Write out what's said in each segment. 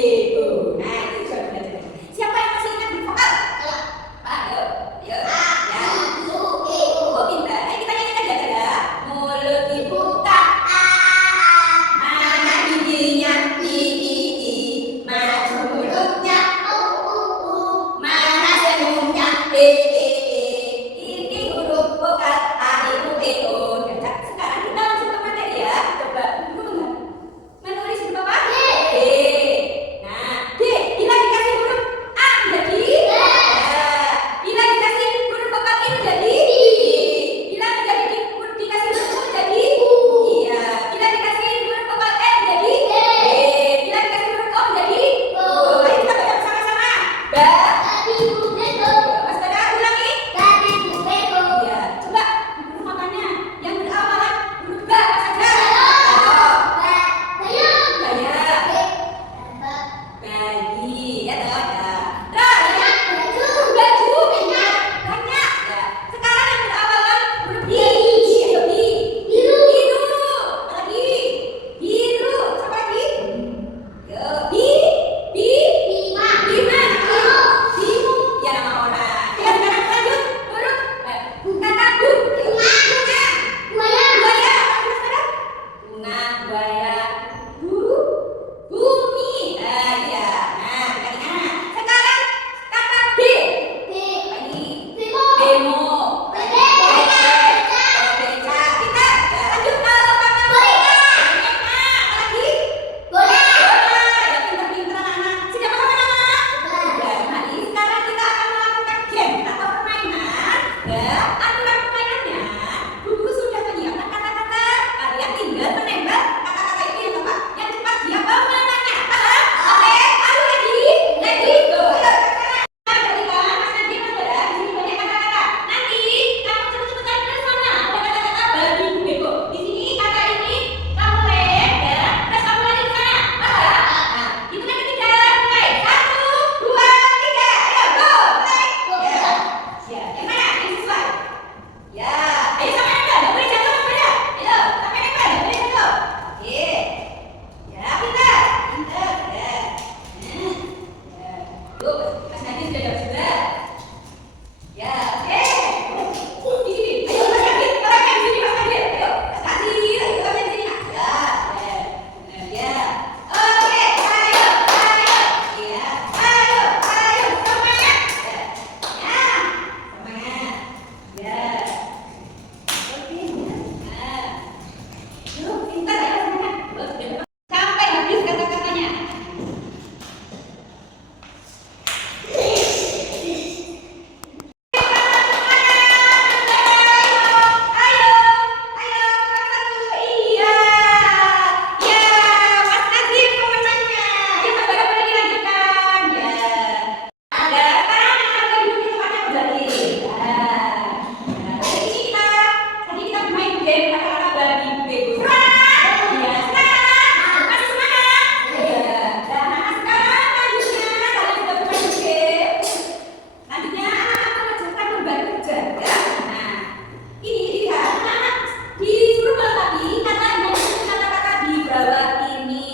bego. Nah, itu sudah belajar. Siapa yang masih ingat huruf vokal? Pak, yuk. Yuk. Ya. Oh, pintar. Ayo kita nyanyikan aja ya. Mulut dibuka. Mana giginya? Mana mulutnya? Mana senyumnya? Ini huruf vokal A, I, U, E, O. Sekarang kita langsung ke materi ya. Coba dulu menulis huruf apa? D. Nah, D. Bila dikasih huruf A menjadi bila dikasih huruf vokal I menjadi bila dikasih huruf U menjadi iya. Bila dikasih huruf vokal E menjadi bila dikasih huruf O menjadi Ayo kita baca bersama-sama. Mas Bada ulangi. Ya, coba huruf apanya yang berawalan huruf B apa saja? Gaya. Bayi, ya toh ya. Terus baju banyak. Ya. Sekarang yang berawalan huruf B. Ayo B. Biru. Apa lagi? Biru. Siapa lagi? Yo, Bima. Bimu. Ya nama orang. Ya sekarang lanjut huruf kata bunga. Buaya. Apa sekarang? Bunga, buaya, bumi. Ya. Nah, kita ingat. Sekarang kata B. Apa ini? Demo. Beca. Kita lanjut kalau kata boneka. Apa lagi? Bola. Ya pintar-pintar anak-anak. Sudah paham nama? Ya, mari sekarang kita akan melakukan game atau permainan. Ya, aturan permainannya. Buku sudah menyiapkan kata-kata. Kalian tinggal menembak kata-kata itu yang tepat, yang cepat dia pemenangnya. Paham? Oke, ayo ready, go. Ayo sekarang. Jadi kan, Mas Nadiem, Mas Bada, di sini banyak kata-kata. Nanti kamu cepet-cepetan ke sana. Ada kata-kata babi bego. Di sini kata ini kamu lem ya, terus kamu lari ke sana. Paham? Nah, hitungan ketiga, mulai. 1, 2, 3. Ayo, go. Mulai. Ya. Ya, yang mana? Yang sesuai. Ya, ayo sampai nempel, nggak boleh jatuh Mas Bada. Ayo, sampai nempel, nggak boleh jatuh. Oke. Ya, pintar. Ya. Ya. Tuh, Mas Nadiem sudah jawab sudah. Ya, oke. Di sini. Ayo Mas Nadiem, orangnya di sini Mas Nadiem. Ayo, Mas Nadiem, ayo orangnya di sini. Ya. Ya. Oke, ayo. Ya. Ayo, semangat. Ya. Semangat. Ya. Oke. Nah. Yuk, pintar ya semangat. Sampai habis kata-katanya. Ayo, nomor 1. Iya. Ya, Mas Nadiem pemenangnya. Ya, Mas Bada boleh dilanjutkan. Ya. Ada. Sekarang kita duduk di tempatnya kembali. Tadi kita bermain game kata-kata babi bego. Semangat. Iya, semangat. Masih semangat. Iya. Nah, sekarang lanjutnya kalian sudah bermain game. Lanjutnya anak-anak mengerjakan beban kerja ya. Nah, ini dilihat anak-anak disuruh melengkapi kata-kata di bawah ini.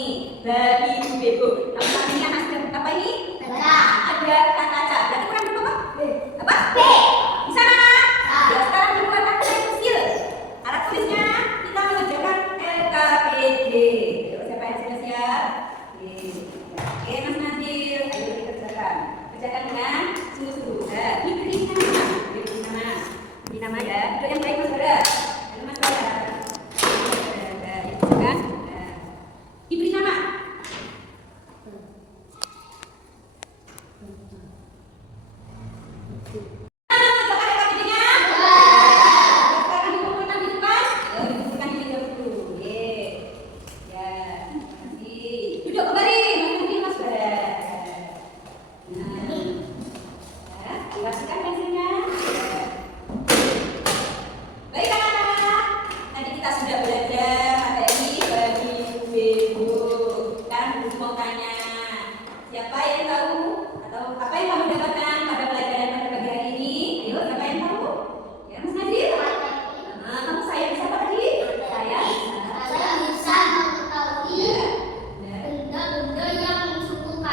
Babi bego. Namanya Mas apa ini? Ada kata ca. Berarti kurang berapa? Apa? Di sana. Ya, sekarang dibuatkan pensil. Alat tulisnya kita mengerjakan LKPD. Yuk, siapa yang sudah siap? Oke, Mas Nadiem, ayo dikerjakan. Kerjakan dengan sungguh-sungguh. Diberi nama. Diberi nama ya. Duduk yang baik Mas Bada. Ayo Mas Bada. Kan? Diberi nama. Duduk kembali, Mas Bada. Nah, dimasukkan pensilnya. Baik anak-anak, nanti kita sudah belajar materi babi bego. Sekarang Ibu mau tanya, siapa yang tahu atau apa yang kamu dapatkan pada pelajaran pada pagi hari ini? Ayo, siapa yang tahu? Ya, Mas Nadiem. Kamu saya bisa apa tadi? Saya bisa. Saya bisa mengetahui Ya. benda-benda yang suku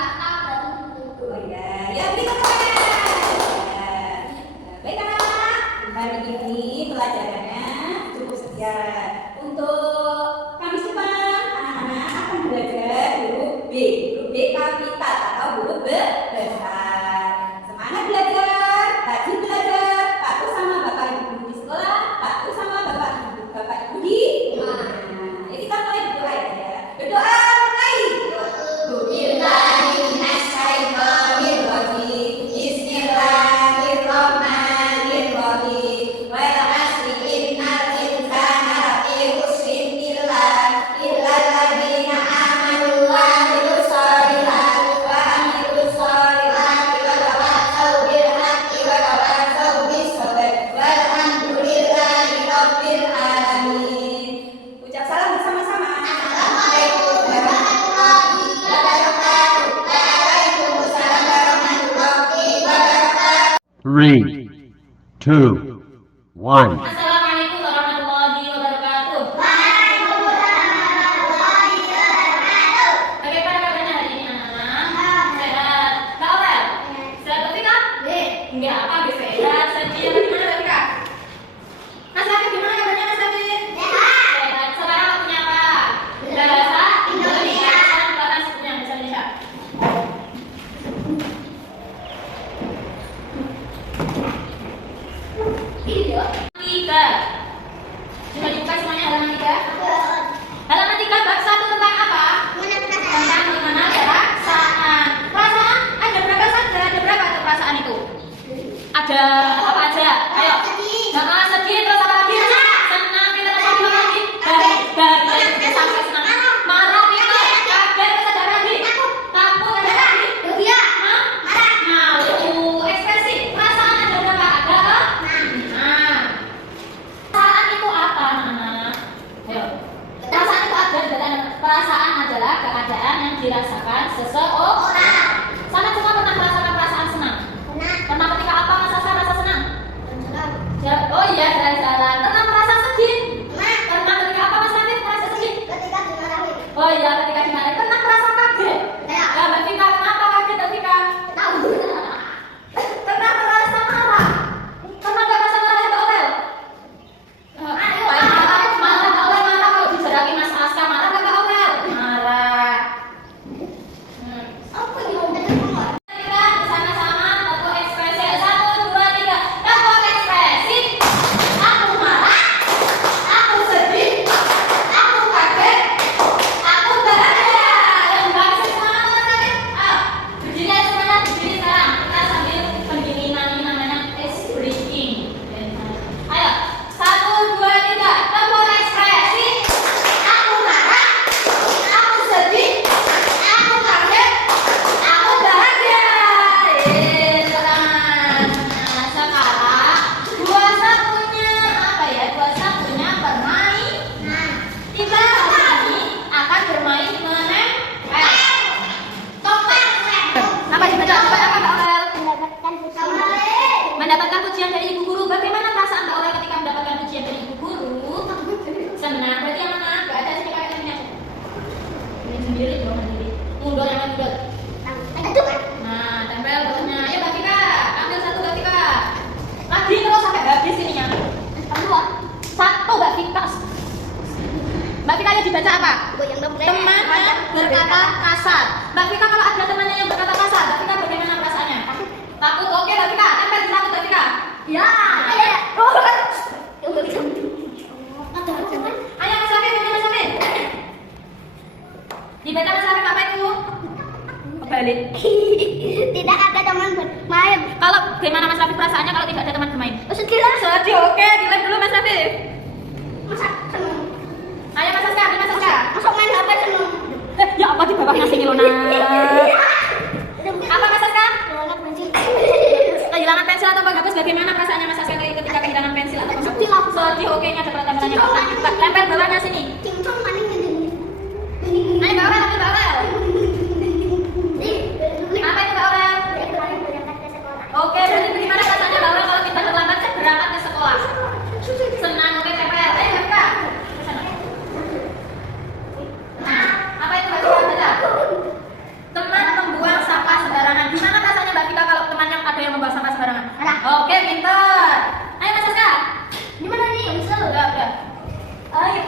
3, 2, 1. Assalamualaikum warahmatullahi wabarakatuh. Bagaimana kabarnya hari ini anak-anak? Sehat? Kak Aurel? Sehat betul Kak? Enggak apa, sehat. Sedih gimana tadi Kak? Mas Afif gimana kabarnya Mas Afif? Sehat. Sekarang waktunya apa? Bahasa Indonesia. Sekarang bahasa Indonesia. Tiga. Coba dibuka semuanya halaman 3. Halaman 3 bab 1 tentang apa? Tentang mengenal perasaan. Perasaan ada berapa saja? Ada berapa tuh perasaan itu? Ada apa aja? Ayo. Sedih terus apa lagi? Senang kita terus apa lagi? Dari sampai senang. Marah itu. Kaget terus ada lagi. Takut ada lagi. Malu. Ekspresi. Perasaan ada berapa? Ada. Perasaan itu apa, anak-anak? Ayo. Perasaan adalah keadaan yang dirasakan seseorang. Sana semua pernah merasakan perasaan senang? Pernah ketika apa Mas Asa rasa senang? Oh iya, jalan-jalan. Pernah merasa sedih? Pernah ketika apa Mas Afif merasa sedih? Oh iya, ketika dimarahin. Pernah merasa kaget? Ya, Mbak Vika, kenapa kaget Mbak Vika? Pernah merasa marah? Pernah nggak merasa marah ya Mbak Aurel? Ayo, marah Mbak Aurel, marah kalau dijaraki Mas Aska, marah nggak Mbak Aurel? Marah. Kita bersama-sama membuat ekspresi 1, 2, 3. Membuat ekspresi. Aku marah, aku sedih, aku kaget, aku bahagia. Yang bagus semuanya Mas Afif. Ayo, berdiri aja semuanya, berdiri sekarang. Kita sambil pendinginan ini namanya ice breaking. Ayo, 1, 2, 3. Membuat ekspresi. Aku marah, aku sedih, aku kaget, aku bahagia. Selamat. Nah, sekarang dua satunya apa ya? Dua satunya bermain. Kita hari ini akan bermain menempel. Apa dibaca? Coba apa Mbak Aurel? Mendapatkan pujian dari ibu guru. Bagaimana perasaan Mbak Aurel ketika mendapatkan pujian dari ibu guru? Senang. Berarti yang mana? Gak ada sini pakai ini aja. Ini sendiri dong, sendiri. Mundur yang mundur. Nah, tempel bawahnya. Ayo Mbak Vika, ambil satu Mbak Vika. Lagi terus sampai habis ininya. Satu Mbak Vika. Mbak Vika yang dibaca apa? Teman yang berkata kasar. Mbak Vika kalau ada temannya yang berkata kasar, Mbak Vika bagaimana perasaannya? Takut. Oke Mbak Vika, tempel di takut Mbak Vika. Ayo Mas Afif, Mas Afif. Dibaca Mas Afif apa itu? Balik. Tidak ada teman bermain. Kalau gimana Mas Afif perasaannya kalau tidak ada teman bermain? Sedih lah. Sedih. Oke, dilihat dulu Mas Afif. Masa seneng? Ayo Mas Aska, Mas Aska. Masuk main HP seneng? Ya apa di bawahnya sini Luna? Apa Mas Aska? Kehilangan pensil atau penghapus, bagaimana perasaannya Mas Aska ketika kehilangan pensil atau penghapus? Sedih lah. Sedih. Oke, ini ada tempelannya. Tempel bawahnya sini. Cincong maning gini. Ayo Mbak Aurel, ambil Mbak Aurel. Apa itu Mbak Aurel? Oke, berarti bagaimana perasaannya Mbak Aurel kalau kita terlambat berangkat ke sekolah? Senang. Oke, tempel. Ayo Mbak Vika. Ke sana. Nah, apa itu Mbak Vika? Baca. Teman membuang sampah sembarangan. Gimana rasanya Mbak Vika kalau teman yang ada yang membuang sampah sembarangan? Oke, pintar. Ayo Mas Aska. Gimana nih? Bisa Udah. Ayo,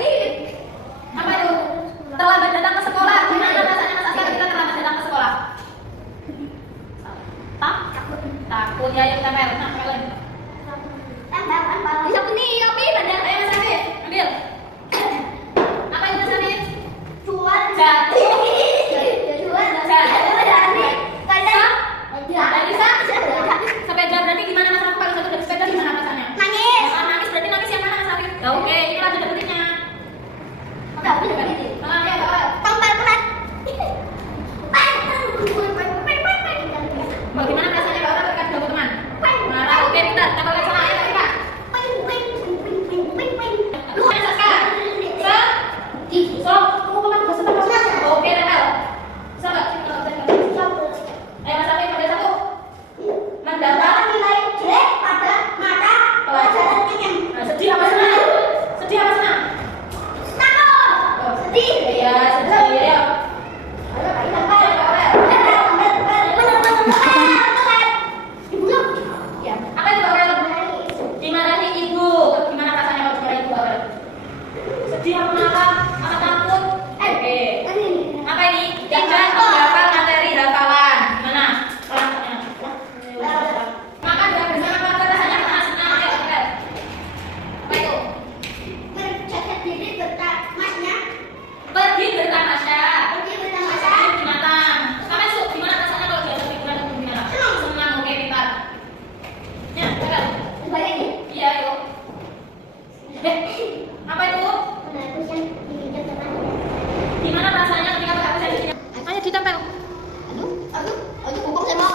Aku pokok semua.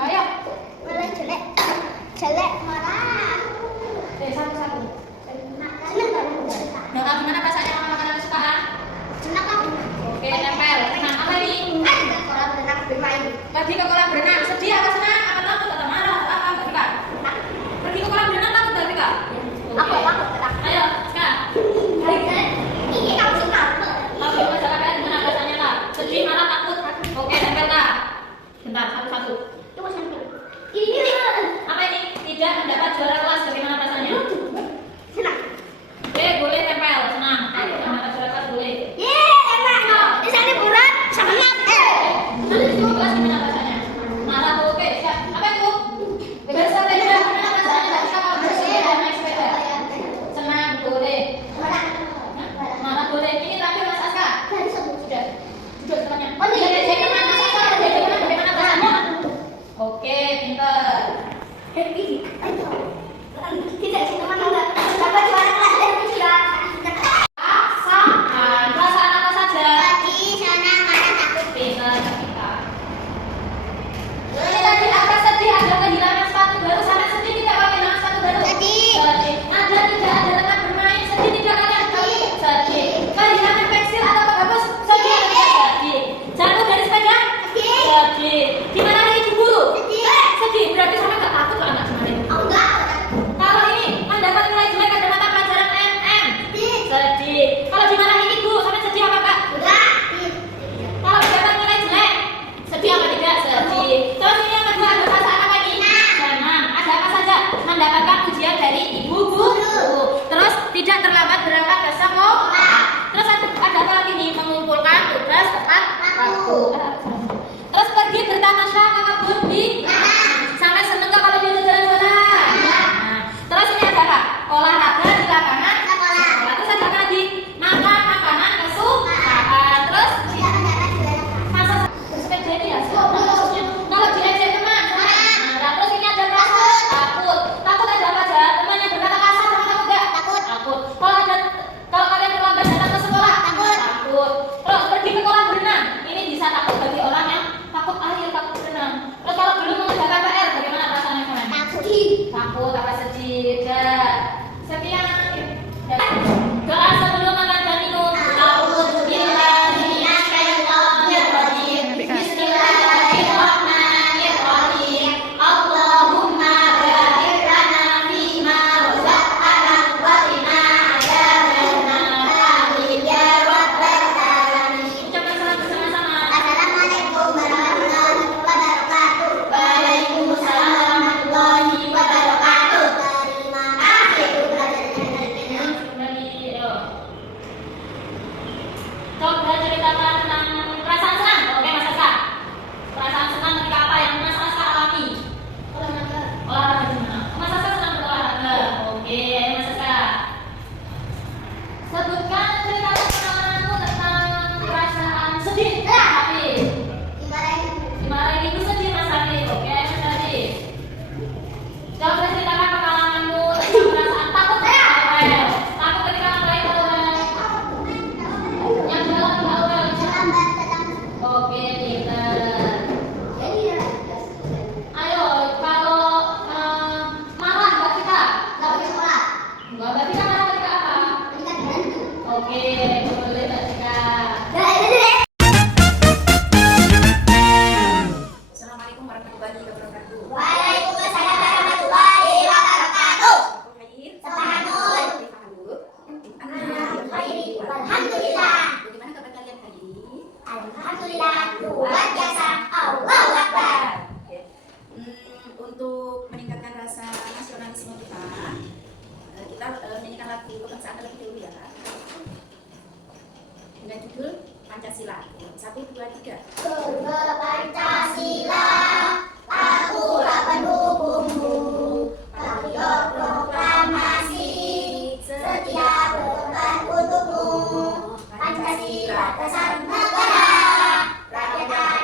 Ayo. Boleh jelek. Jelek marah. Satu-satu. Senang kan? Nah, gimana perasaannya sama makanan kesukaan? Senang kan? Oke, tempel. Nah, apa ini? Ada kolam renang bermain. Pergi ke kolam berenang. Sedih apa senang? Apa takut atau marah? Atau apa? Gak Rika? Pergi ke kolam berenang takut gak Rika? Aku takut. Ayo, Kak. Ini kamu senang. Oke, masalah kalian gimana perasaannya Kak? Sedih, marah, takut? Oke, tempel Kak. Bentar, satu-satu. Coba sambil. Ini Apa ini? Tidak mendapat juara kelas. Bagaimana perasaannya? senang. Oke, boleh tempel. Senang. Tidak mendapat juara kelas boleh. Enak no. Di sana berat sama Nanti semua kelas gimana perasaannya? Marah, oke, siap. Apa itu? Bersepeda. Gimana perasaannya Kak Rika kalau bersepeda, naik sepeda? Senang, boleh. Marah boleh. Ini terakhir Mas Aska. Sudah. Duduk tempatnya. Oh, iya. Bagaimana Mas Aska? Bagaimana perasaannya? Oke, pinter. Tidak sih teman-teman. Dapat juara kelas dan sudah. Perasaan apa saja? Tadi sana marah takut. Pinter, Rika. Ini tadi apa sedih? Ada kehilangan sepatu baru. Sampai sedih tidak pakai kehilangan sepatu baru? Sedih. Sedih. Ada tidak ada teman bermain? Sedih tidak kalian? Sedih. Kehilangan pensil atau penghapus? Sedih. Sedih. Jatuh dari sepeda? Sedih. Sedih. Dimarahi ibu guru? Sedih. Sedih. Berarti sampai nggak takut loh anak kemarin. Oh enggak. Kalau ini mendapat nilai jelek pada mata pelajaran MM? Sedih. Sedih. Kalau dimarahi ibu, sampai sedih apa kak? Enggak. Kalau mendapat nilai jelek, sedih apa tidak? Sedih. Terus ini yang kedua ada perasaan apa ini? Senang. Ada apa saja? Mendapatkan ujian dari ibu guru. Terus tidak terlambat berangkat ke sekolah. Terus ada apa lagi nih? Mengumpulkan tugas tepat waktu. Terus pergi bertamasya ke kebun sampai seneng gak kalau dia jalan-jalan? Nah, terus ini ada apa? Olahraga di lapangan Sekolah. Terus ada apa lagi? Makan makanan kesukaan. Terus masa bersepeda ini ya? Maksudnya kalau diajak teman. Nah, terus ini ada perasaan takut. Takut ada apa aja? Teman yang berkata kasar sama takut gak? Takut. Kalau kalian terlambat datang ke sekolah? Takut. Takut. Terus pergi ke kolam berenang. Ini bisa takut bagi orang yang takut air, takut berenang. Terus kalau belum mengerjakan PR, bagaimana perasaannya kalian? Takut apa sedih? Sekian. Doa sebelum makan dan minum. A'udzubillahi minasyaitonirrajim. Bismillahirrahmanirrahim. Allahumma barik lana fima razaqtana wa qina adzabannar. Amin ya rabbal alamin. Ucapkan salam bersama-sama. Assalamualaikum warahmatullahi wabarakatuh. Waalaikumsalam warahmatullahi wabarakatuh. Terima kasih belajar. Kembali, ayo. Coba ceritakan tentang perasaan senang. Oke, Mas Aska. Perasaan senang ketika apa yang Mas Aska alami? Olahraga gimana? Mas Aska senang berolahraga. Oke, ayo Mas Aska. Sebutkan ceritakan pengalamanmu tentang perasaan sedih. Hafiz. Dimarahin ibu sedih Mas Hafiz. Oke, Mas Hafiz. Coba ceritakan pengalamanmu tentang perasaan takut. Awel. Takut ketika mulai bawel. Yang dalam bawel. Oke, pinter. Ayo, kalau marah Mbak Tika. Mbak Tika marah ketika apa? Oke, boleh Mbak Tika. Assalamualaikum warahmatullahi wabarakatuh. Waalaikumsalam warahmatullahi wabarakatuh. Khair. Semangat. Alhamdulillah. Bagaimana kabar kalian hari ini? Alhamdulillah. Luar biasa. Allahu Akbar. Untuk meningkatkan rasa nasionalisme kita, kita menyanyikan lagu kebangsaan terlebih dahulu ya Kak. Dengan judul Pancasila. 1, 2, 3. Surga Pancasila, aturan pendukungmu, patriot proklamasi, setia berkorban untukmu. Pancasila dasar negara, rakyat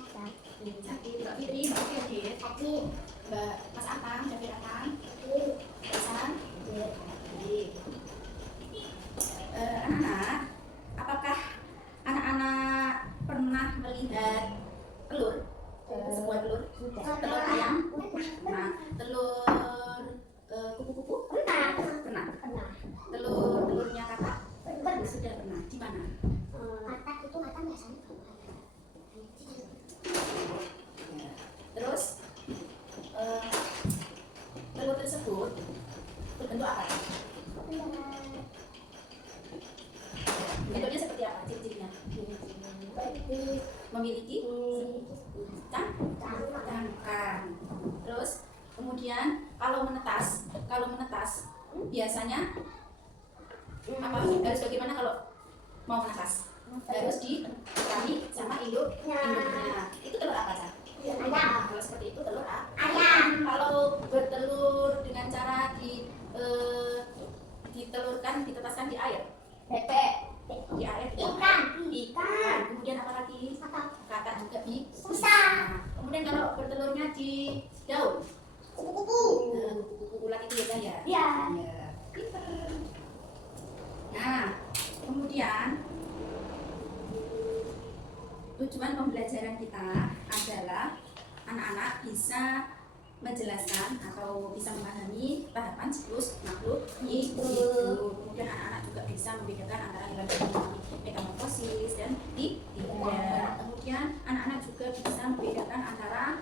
Cantik. Mbak Fitri, Mbak Fitri Adit. Mbak Mas Atang, Jafir Atang. Hasan. Baik. Anak-anak, apakah anak-anak pernah melihat telur? Sebuah telur? Telur ayam? Nah, telur kupu-kupu? Pernah. Telurnya kakak? Sudah pernah. Di mana? Terus telur tersebut berbentuk apa? Bentuknya seperti apa? Ciri-cirinya? Memiliki cangkang. Terus kemudian kalau menetas biasanya apa? Harus bagaimana kalau mau menetas? Harus dikali sama induknya. Itu telur apa, Cak? Kalau seperti itu telur ayam. Kalau bertelur dengan cara ditelurkan, ditetaskan di air. Di air ikan. Kemudian apa lagi? Kakak juga bisa. Kemudian kalau bertelurnya di daun, kupu-kupu ulat itu ya. Iya. Pinter. Nah, kemudian tujuan pembelajaran kita adalah anak-anak bisa menjelaskan atau bisa memahami tahapan siklus makhluk hidup. Kemudian anak-anak juga bisa membedakan antara hewan yang mengalami metamorfosis dan tidak. Kemudian anak-anak juga bisa membedakan antara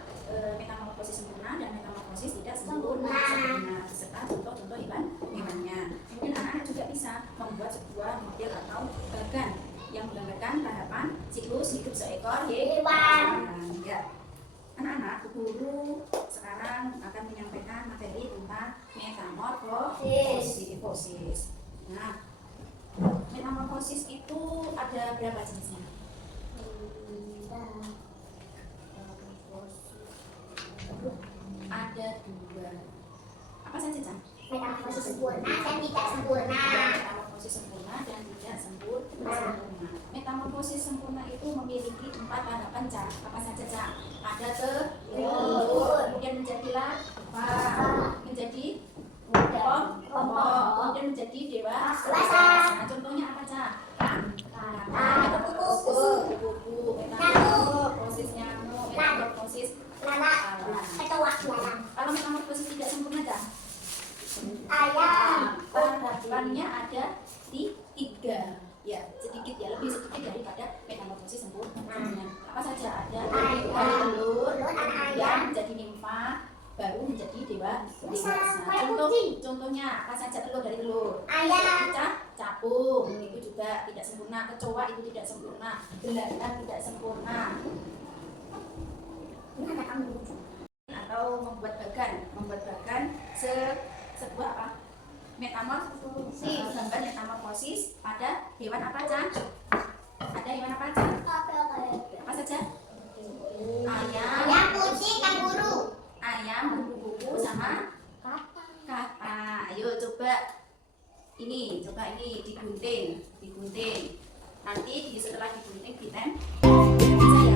metamorfosis sempurna dan metamorfosis tidak sempurna beserta contoh-contoh hewannya. Kemudian anak-anak juga bisa membuat sebuah model atau bagan yang menggambarkan tahapan siklus hidup seekor hewan. Ya. Anak-anak, guru sekarang akan menyampaikan materi tentang metamorfosis. Nah, metamorfosis itu ada berapa jenisnya? Ada 2. Apa saja, Cang? Metamorfosis sempurna dan tidak sempurna. Metamorfosis sempurna dan tidak sempurna. Metamorfosis sempurna itu memiliki 4 tahapan, Cak. Apa saja, Cak? Ada telur, kemudian menjadi larva, menjadi kelompok, kemudian menjadi dewasa. Nah, contohnya apa, Cak? Kupu-kupu, metamorfosis nyamuk, metamorfosis lalat. Kalau metamorfosis tidak sempurna, Cak? Ayam. Tahapannya ada 3. Ya, sedikit ya, lebih sedikit daripada metamorfosis sempurna. Apa saja? Ada telur, kemudian menjadi nimfa, baru menjadi dewasa. Contohnya apa saja telur dari telur? Ayam. Capung, itu juga tidak sempurna. Kecoa itu tidak sempurna. Belalang tidak sempurna. Atau membuat bagan sebuah apa? Metamorfosis, gambar metamorfosis pada hewan apa, Cak? Ada hewan apa, Cak? Apa saja? Ayam, Kucing, kanguru. ayam, kupu-kupu sama kata. Ayo coba ini digunting. Nanti setelah digunting ditempel saya.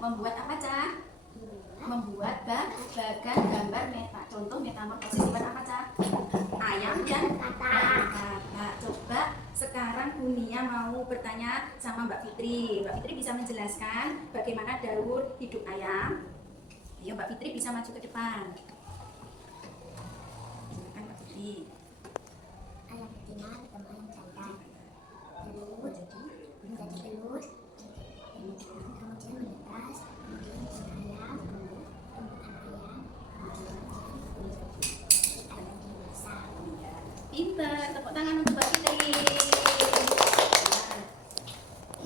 Membuat apa, Cak? Membuat bagan gambar contoh metamorfosis hewan apa, Cak? Ayam dan kata. Nah, coba sekarang Bunia mau bertanya sama Mbak Fitri. Mbak Fitri bisa menjelaskan bagaimana daur hidup ayam? Ayo Mbak Fitri bisa maju ke depan. Silakan Mbak Fitri. Ayam betina ketemu ayam jantan. Telur menjadi telur. Kemudian menetas, kemudian ayam, ayam dewasa. Pinter, tepuk tangan untuk Mbak Fitri.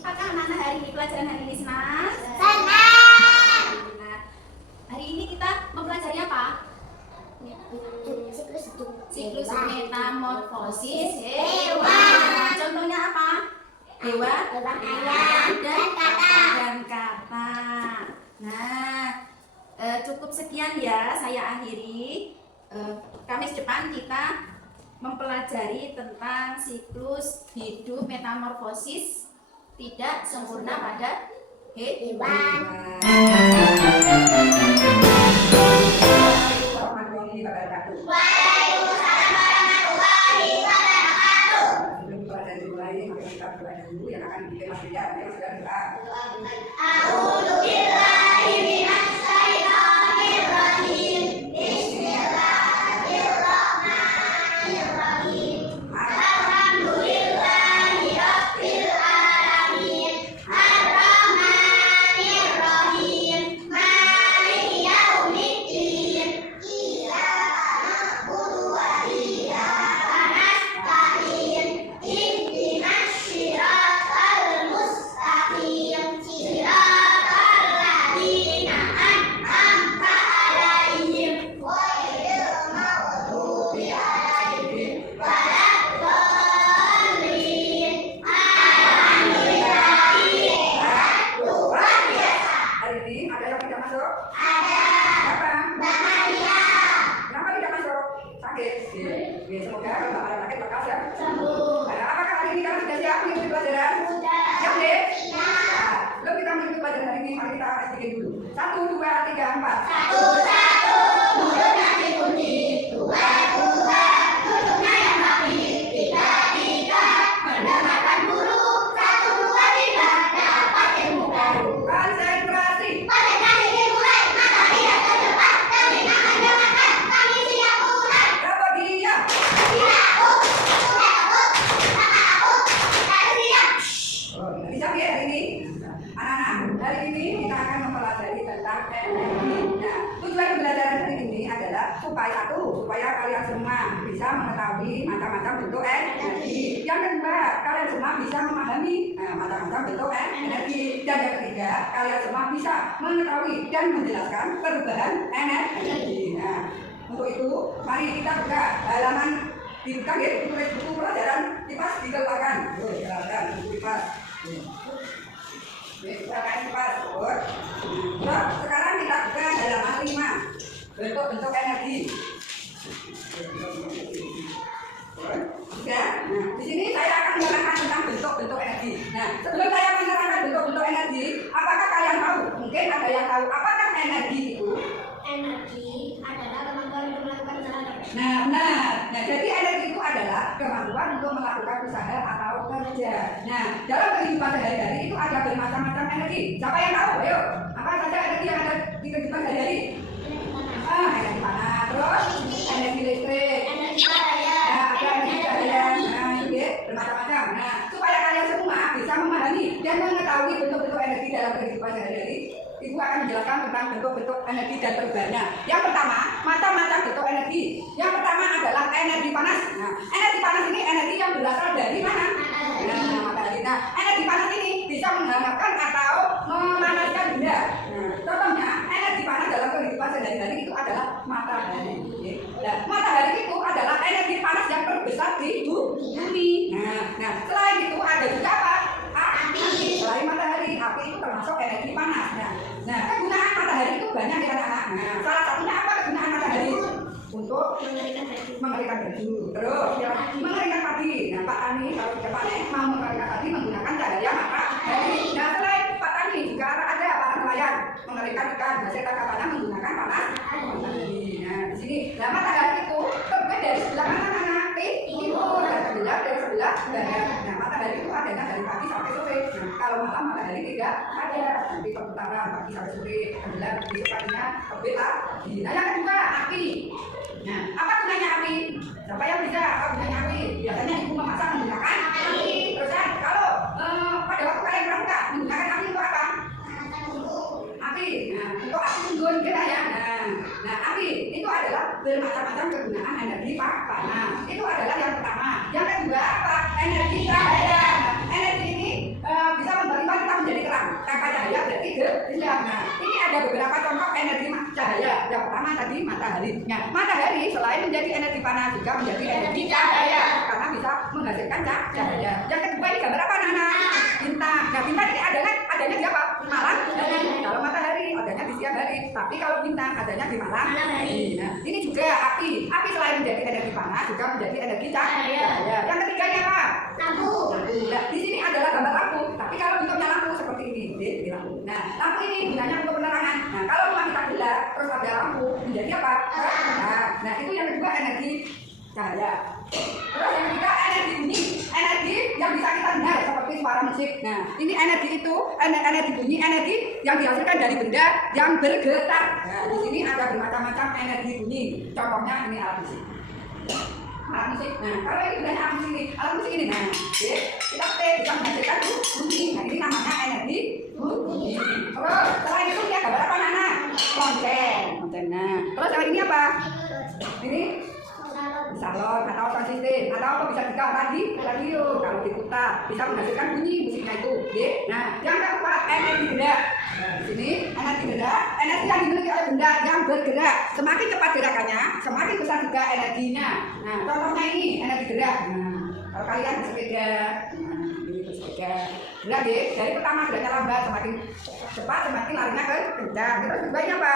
Kakak anak-anak hari ini pelajaran hari ini senang? Senang. Nah, hari ini kita mempelajari apa? Siklus metamorfosis hewan. Contohnya apa? Hewan, Ayam dan kata. dan kata. Nah, cukup sekian ya, saya akhiri. Kamis depan kita mempelajari tentang siklus hidup metamorfosis tidak sempurna pada hewan. Waalaikumsalam warahmatullahi wabarakatuh. Sebelum pelajaran dimulai, maka kita berdoa dulu yang akan bikin Mas Ria. Ayo sudah doa. A'udzu billahi minasy syaithanir rajim. Bismillahirrahmanirrahim. Alhamdulillahi rabbil alamin. Arrahmanir rahim. Maliki yaumiddin. Iyyaka na'budu wa iyyaka nasta'in. Ihdinas siratal mustaqim. Siratal ladzina an'amta 'alaihim ghairil maghdubi 'alaihim waladdallin. Alhamdulillahi luar biasa. Hari ini ada yang tidak masuk? Ada Siapa? Mbak Maria Kenapa tidak masuk? Sakit. Semoga kalau Mbak Maria sakit bakal siap. sembuh. Nah, apakah hari ini kamu sudah siap mengikuti pelajaran? Sudah. Siap deh? Siap. Nah, sebelum kita mengikuti pelajaran hari ini, mari kita bikin dulu. 1, 2, 3, 4. Satu mulutnya dikunci. Dua duduknya yang rapi. Tiga mendengarkan guru. 1, 2, 3 dapat ilmu baru. Konsentrasi. Pelajaran ini mulai. Matahari yang ke depan. Telinga mendengarkan. Kami siap mulai. Berapa diam? Tidak takut. Sudah takut. Sama takut. Saya siap. Oh, bisa ya hari ini? Anak-anak, hari ini kita akan mempelajari tentang energi. Nah, tujuan pembelajaran hari ini adalah supaya kalian semua bisa mengetahui macam-macam bentuk energi. Yang kedua, kalian semua bisa memahami macam-macam bentuk energi. Dan yang ketiga, kalian semua bisa mengetahui dan menjelaskan perubahan energi. Nah, untuk itu, mari kita buka halaman dibuka ya, tulis buku pelajaran IPAS dikeluarkan. Silakan buku IPAS. Silakan IPAS. Nah, sekarang kita buka halaman 5. Bentuk-bentuk energi. Ya, nah, di sini saya akan menerangkan tentang bentuk-bentuk energi. Nah, sebelum saya menerangkan bentuk-bentuk energi, apakah kalian tahu? Mungkin ada yang tahu apakah energi itu? Energi adalah kemampuan untuk melakukan usaha. Nah, benar. Nah, jadi energi itu adalah kemampuan untuk melakukan usaha atau kerja. Nah, dalam kehidupan sehari-hari itu ada bermacam-macam energi. Siapa yang tahu? Ayo, apa saja energi yang ada di kehidupan sehari-hari? Energi panas, terus energi listrik. Energi cahaya. Nah, ada energi cahaya. Nah, itu ya, bermacam-macam. Nah, supaya kalian semua bisa memahami dan mengetahui bentuk-bentuk energi dalam kehidupan sehari-hari, Ibu akan menjelaskan tentang bentuk-bentuk energi dan perubahannya. Yang pertama, macam-macam bentuk energi. Yang pertama adalah energi panas. Nah, energi panas ini energi yang berasal dari mana? Nah, matahari. Nah, energi panas ini bisa menghangatkan atau memanaskan benda. Nah, contohnya, energi panas dalam kehidupan sehari-hari itu adalah matahari. Nah, matahari itu adalah energi panas yang terbesar di bumi. Nah, selain itu ada juga apa? Api. Selain matahari, api itu termasuk energi panas. Nah, kegunaan matahari itu banyak ya anak-anak. Nah, salah satunya apa kegunaan matahari? Untuk mengeringkan baju. Terus, mengeringkan padi. Nah, Pak Tani kalau tidak panen mau mengeringkan padi menggunakan cahaya matahari. Nah, selain Pak Tani juga ada para nelayan mengeringkan ikan hasil tangkapannya menggunakan panas matahari. Nah, di sini, nah matahari itu terbit dari sebelah mana anak? Timur dan sebelah dari sebelah barat. Nah, matahari itu adanya dari pagi sampai sore. Nah, kalau malam matahari tidak ada. Nanti perputaran pagi sampai sore, tenggelam besok paginya terbit lagi. Nah, yang kedua api. Nah, apa gunanya api? Siapa yang bisa? Apa gunanya api? Biasanya ibu memasak menggunakan api. Terus kan, kalau pada waktu kalian pramuka menggunakan api untuk apa? Api. Nah, untuk api unggun kita ya. Nah, api itu adalah bermacam-macam kegunaan energi panas. Itu adalah yang pertama. Yang kedua apa? Energi cahaya. Nah, energi ini bisa membagi kita menjadi terang. benda. Nah, ini ada beberapa contoh energi cahaya. Yang pertama tadi matahari. Nah, matahari selain menjadi energi panas juga menjadi energi cahaya karena bisa menghasilkan cahaya. Yang kedua ini gambar apa anak-anak? Bintang. Nah, bintang ini adanya di apa? Malam hari. Kalau matahari adanya di siang hari. Tapi kalau bintang adanya di malam hari. Nah, ini juga api. Api selain menjadi energi panas juga menjadi energi cahaya. Yang ketiganya apa? Lampu. Nah, di sini adalah gambar lampu. Tapi kalau bentuknya lampu seperti ini, ini lampu. Nah, lampu ini gunanya untuk penerangan. Nah, kalau rumah kita gelap, terus ada lampu, menjadi apa? Nah, itu yang kedua energi cahaya. Terus yang ketiga energi bunyi, energi yang bisa kita dengar seperti suara musik. Nah, ini energi itu energi bunyi, energi yang dihasilkan dari benda yang bergetar. Nah, di sini ada bermacam-macam energi bunyi. Contohnya ini alat musik. Alat musik. Nah, kalau ini gunanya alat musik ini, Nah, kita bisa menghasilkan bunyi. Nah, ini namanya energi bunyi. Terus selain itu ya gambar apa anak-anak? Lonceng. Nah, terus yang ini apa? Ini salon atau sound system atau bisa juga radio kalau diputar bisa menghasilkan bunyi musiknya itu. Nah, yang keempat energi gerak. Nah, di sini energi gerak, energi yang dimiliki oleh benda yang bergerak. Semakin cepat gerakannya, semakin besar juga energinya. Nah, contohnya ini energi gerak. Nah, kalau kalian bersepeda, ini bersepeda, gerak dari pertama geraknya lambat, semakin cepat semakin larinya kencang. Terus sebaiknya apa?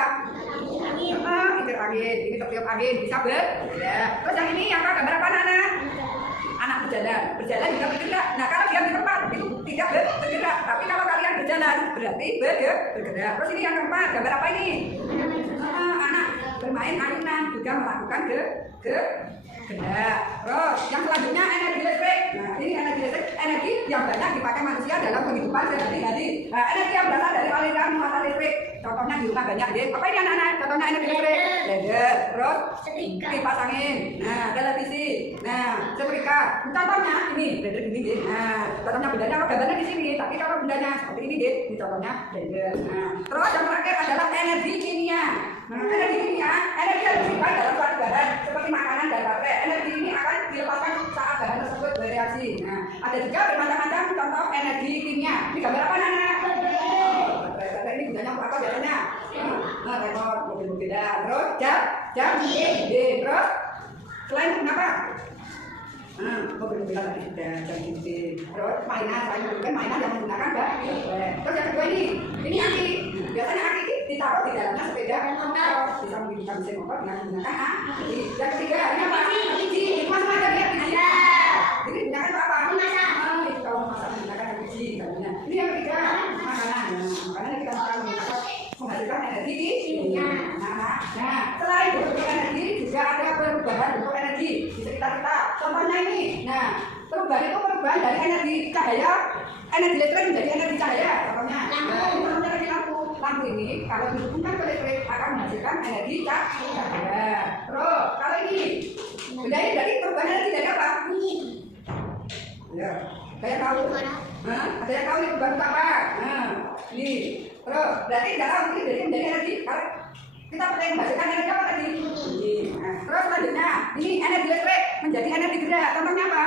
Itir angin, ini tertiup angin, bisa bergerak. Terus yang ini apa? Gambar apa anak-anak? Anak berjalan juga bergerak. Nah, kalau diam di tempat itu tidak bergerak. Tapi kalau kalian berjalan berarti bergerak. Terus ini yang keempat, gambar apa ini? Anak bermain ayunan juga melakukan gerak. Terus yang selanjutnya energi listrik. Nah, ini energi listrik, energi yang banyak dipakai manusia dalam kehidupan sehari-hari. Nah, energi yang berasal dari aliran muatan listrik. Contohnya di rumah banyak deh. Apa ini anak-anak? Contohnya energi listrik. Blender, terus kipas angin. Nah, televisi. Nah, setrika. Contohnya ini blender gini deh. Nah, contohnya bendanya kalau gambarnya di sini. Tapi kalau bendanya seperti ini deh. Ini contohnya blender. Nah, terus yang terakhir adalah energi kimia. Nah, energi kimia, energi yang disimpan dalam suatu bahan seperti makanan dan baterai. Energi ini akan dilepaskan saat bahan tersebut bereaksi. Nah, ada juga bermacam-macam contoh energi kimia. Ini gambar apa anak-anak? Baterai ini gunanya untuk apa biasanya? Nah, remote, mobil-mobil. Terus jam, terus selain itu kenapa? Mobil-mobilan tadi sudah jam cincin. Terus mainan, mainan yang menggunakan baterai. Terus yang kedua ini aki. Biasanya aki ditaruh di dalamnya sepeda motor, bisa menggunakan mesin motor dengan menggunakan aki. Yang ketiga ini apa? Biji. Masuk aja dia biji. Jadi digunakan untuk apa? Memasak. Itu kalau memasak menggunakan biji. Ini yang ketiga makanan. Makanan yang kita makan menghasilkan energi kimia. Nah, selain bentuk energi juga ada perubahan bentuk energi di sekitar kita. Contohnya ini. Nah, perubahan itu perubahan dari energi cahaya, energi listrik menjadi energi cahaya. Contohnya, energi lampu. Lampu ini kalau dihubungkan ke listrik akan menghasilkan energi cahaya. Terus kalau ini, benda ini dari perubahan energi dari apa? Ya, saya tahu. Ada yang tahu ini perubahan apa? Ini. Terus berarti tidak tahu ini dari menjadi energi. Kalau kita pengen menghasilkan energi apa tadi? Terus selanjutnya, ini energi listrik menjadi energi gerak. Contohnya apa?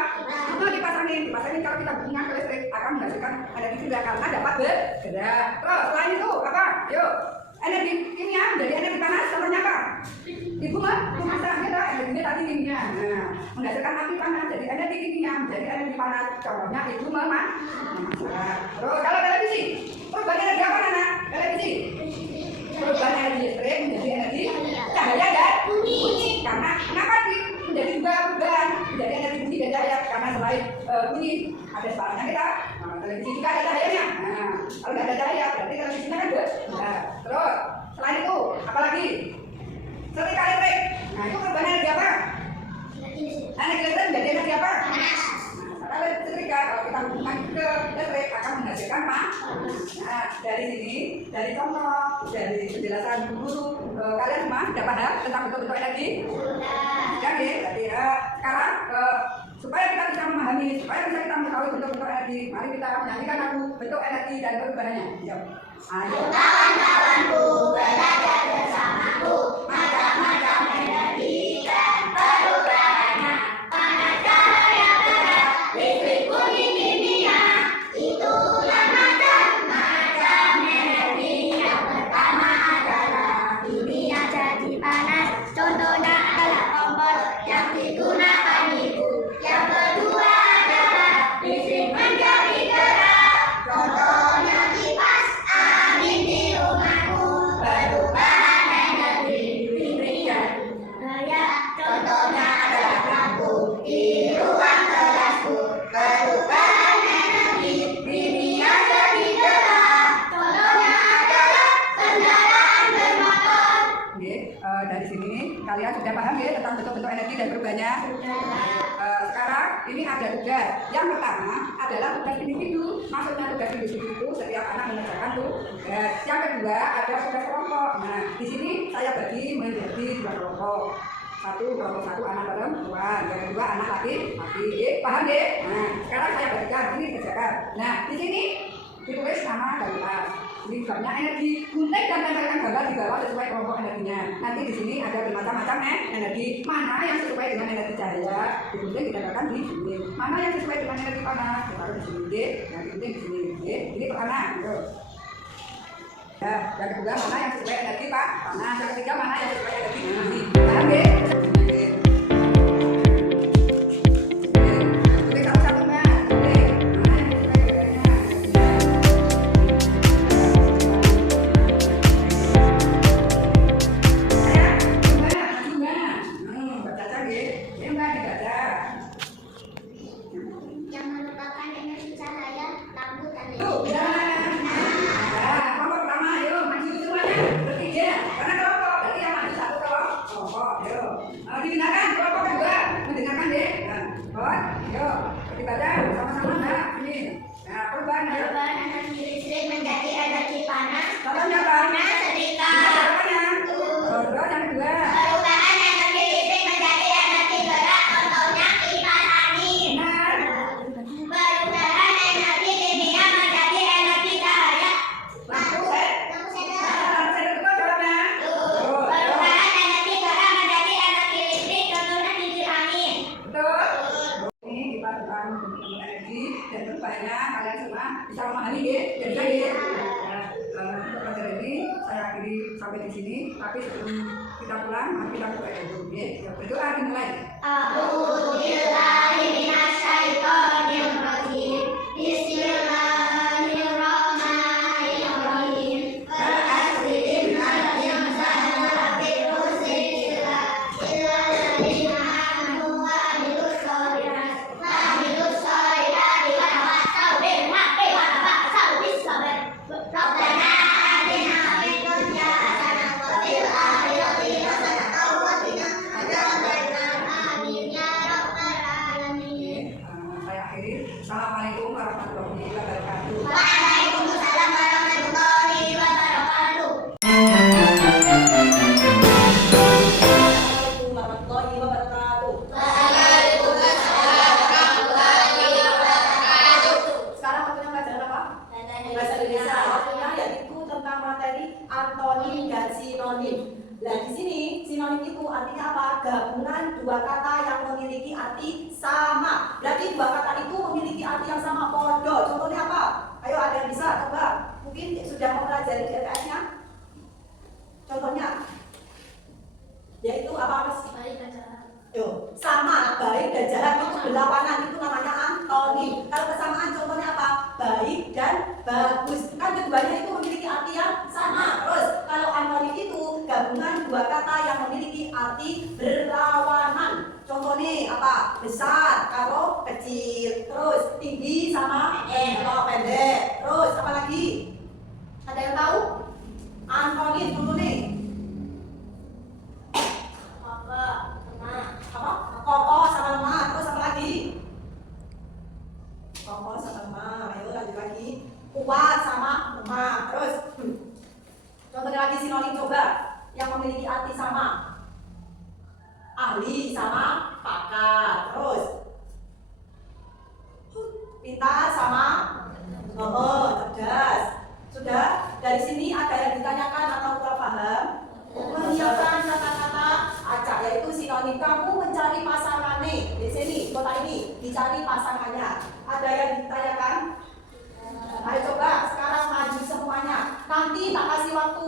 Itu dipasangin kalau kita hubungkan ke listrik akan menghasilkan energi gerak karena dapat bergerak. Terus selain itu apa? Yuk, energi kimia menjadi energi panas. Contohnya apa? Ibu memasak kita energinya tadi kimia. Nah, menghasilkan api panas jadi energi kimia menjadi energi panas. Contohnya ibu memasak. Terus kalau televisi, perubahan energi apa anak? Televisi. Perubahan energi listrik menjadi energi cahaya dan bunyi. Karena kenapa menjadi juga perubahan menjadi energi bunyi dan cahaya? Karena selain bunyi ada suaranya kita. Televisi juga ada cahayanya. Nah, kalau nggak ada cahaya berarti televisinya kan terus selain itu apalagi? Setrika listrik. Nah, itu perubahan energi apa? Energi listrik menjadi energi apa? Kalau setrika kalau kita hubungkan ke listrik akan menghasilkan panas. Nah, dari sini, dari contoh, dari penjelasan guru, kalian semua sudah paham tentang bentuk-bentuk energi? Sudah ya, jadi sekarang supaya kita bisa memahami, supaya bisa kita mengetahui bentuk-bentuk energi, mari kita menyanyikan lagu bentuk energi dan perubahannya. Ayo. Kawan-kawanku, belajar bersamaku, macam-macam energi dan perubahannya. Panas, cahaya, gerak, listrik, bunyi, kimia, itulah macam-macam energi. paham ya tentang bentuk-bentuk energi dan perubahannya? Sekarang ini ada tugas. Yang pertama adalah tugas individu. Maksudnya tugas individu itu setiap anak mengerjakan tugas. Yang kedua ada tugas kelompok. Nah, di sini saya bagi menjadi 2 kelompok. Kelompok satu anak perempuan, yang kedua anak laki-laki. Paham deh? Nah, sekarang saya bagikan ini kerjakan. Nah, di sini ditulis nama dan kelas. Ini gambarnya energi. Gunting dan tempelkan gambar di bawah sesuai kelompok energinya. Nanti di sini ada bermacam-macam energi. Mana yang sesuai dengan energi cahaya, digunting ditempelkan di sini. Mana yang sesuai dengan energi panas, ditaruh di sini. Nah, digunting di sini. Ini pertama. Ya, yang kedua mana yang sesuai energi panas. Yang ketiga mana yang sesuai energi bumi. Paham ya? Yang merupakan energi cahaya, lampu dan Tuh, listrik. nah, kelompok pertama, ayo maju semuanya bertiga. Karena kelompok, berarti yang maju 1 kelompok, ayo. Didengarkan kelompok kedua, mendengarkan deh. Nah, ayo, beribadah sama-sama nah, ini. Nah, perubahan ayo. Perubahan energi listrik menjadi energi panas. Contohnya apa? Panas setrika. Contohnya. Contoh yang kedua. Perubahan energi listrik menjadi energi gerak. Contohnya kipas angin. Benar. Perubahan energi kimia menjadi energi cahaya. Lampu set. Lampu senter. Lampu set itu contohnya. Tuh, Perubahan energi gerak menjadi energi listrik. Contohnya kincir angin. betul. Ini kita tentang energi dan perubahannya kalian semua bisa memahami ya. Jadi untuk pelajaran ini saya akhiri sampai di sini. Tapi sebelum kita pulang, mari kita berdoa dulu. Ya, berdoa dimulai. A'udzu billahi minasyaitonir rajim. Bismillahirrahmanirrahim. Wal 'asri innal insana lafi khusr illa alladziina aamanu wa 'amilus shalihati wa tawassaw bil haqqi wa tawassaw bis sabr. Rabbana atina fid dunya hasanah wa fil akhirati hasanah wa qina adzabannar. Amin ya rabbal alamin. Saya akhiri. Assalamualaikum warahmatullahi wabarakatuh. Waalaikumsalam warahmatullahi wabarakatuh. Assalamualaikum warahmatullahi wabarakatuh. Waalaikumsalam warahmatullahi wabarakatuh. Sekarang waktunya pelajaran apa? Bahasa Indonesia. Waktunya yaitu tentang materi antonim dan sinonim. Nah, di sini sinonim itu artinya apa? Gabungan 2 kata yang memiliki arti sama. Berarti 2 kata itu memiliki arti yang sama. Podo. Contohnya apa? Ayo ada yang bisa coba? Mungkin sudah mempelajari GPS-nya. Contohnya, yaitu apa mas? Yo, sama, baik dan jalan itu berlawanan, itu namanya antonim. Kalau kesamaan contohnya apa? Baik dan bagus. Kan keduanya itu memiliki arti yang sama. Terus kalau antonim itu gabungan 2 kata yang memiliki arti berlawanan. Contohnya apa? Besar kalau kecil. Terus tinggi sama pendek. Terus apa lagi? Ada yang tahu? Antonim contohnya apa? Kokoh sama lemah. Terus apa lagi? Kokoh sama lemah. Ayo lanjut lagi. Kuat sama lemah. Terus contohnya lagi sinonim coba yang memiliki arti sama. Ahli sama pakar. Terus pintar sama cerdas. Sudah? Dari sini ada yang ditanyakan atau kurang paham? Menyiapkan kata-kata acak, yaitu sinonim. Kamu mencari pasangannya di sini, kota ini dicari pasangannya. Ada yang ditanyakan? Ayo coba sekarang maju semuanya. Nanti tak kasih waktu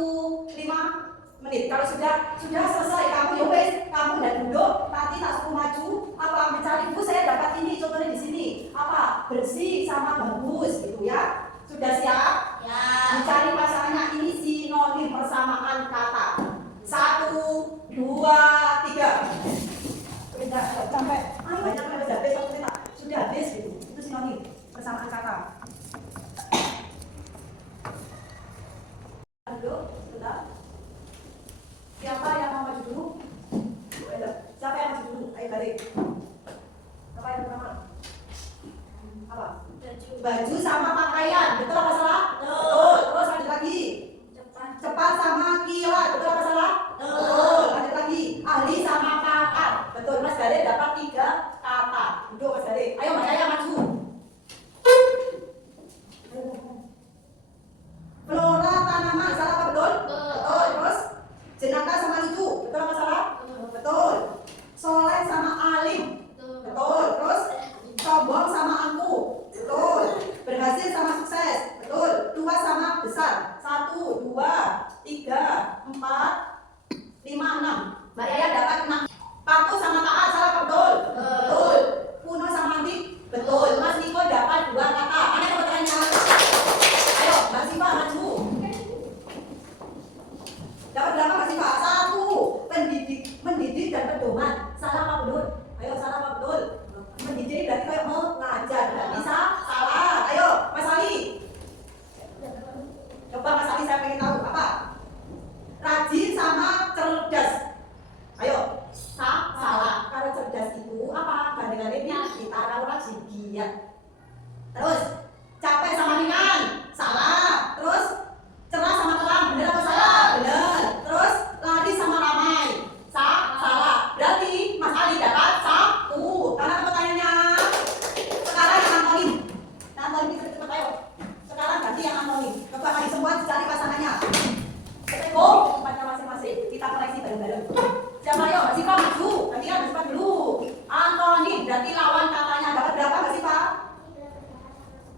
5 menit. Kalau sudah selesai kamu ya wes, kamu udah duduk. Nanti tak suruh maju. Apa mencari? Bu saya dapat ini. Contohnya di sini apa? Bersih sama bagus gitu ya. Sudah siap? Ya. Mencari pasangannya ini sinonim persamaan kata. 1, 2, 3. Sudah sampai. Banyak yang sudah habis, sudah habis gitu. Itu sinonim persamaan kata. Duduk, sebentar. Siapa yang mau maju dulu? Bu Ella. nama, salah apa betul? Betul. Terus jenaka sama lucu, betul apa salah? Betul. Soleh sama alim, betul. Terus sombong sama angkuh, betul. Berhasil sama sukses, betul. Tua sama besar, 1, 2, 3, 4, 5, 6. Mbak Yaya dapat 6. Patuh sama taat, salah apa betul? Betul. Kuno sama antik, betul. Mas Niko dapat 2 kata. Mana pertanyaannya? Ayo, Mbak Siva maju. Dapat berapa Mbak Siva? 1. Mendidik dan pedoman. Salah apa betul? Ayo, salah apa betul? Mendidik berarti kayak mengajar. Tidak bisa, salah. Ayo, Mas Ali. Coba Mas Ali, saya pengen tahu apa? Rajin sama cerdas. Ayo, salah. Kalau cerdas itu apa? Bandingannya kita kalau rajin giat. Terus capek sama ringan, salah. Terus cerah sama terang, benar apa salah? Benar. Terus lari sama ramai, salah. Berarti Mas Ali dapat 1. Karena apa pertanyaannya? Sekarang yang antonim. Antonim cepet ayo. Sekarang ganti yang antonim. Coba kali semua cari pasangannya. Ketemu tempatnya masing-masing. Kita koleksi bareng-bareng. Siapa ayo? Mbak Siva maju. Nanti kan Mbak Siva dulu. Antonim berarti lawan katanya. Dapat berapa Mbak Siva?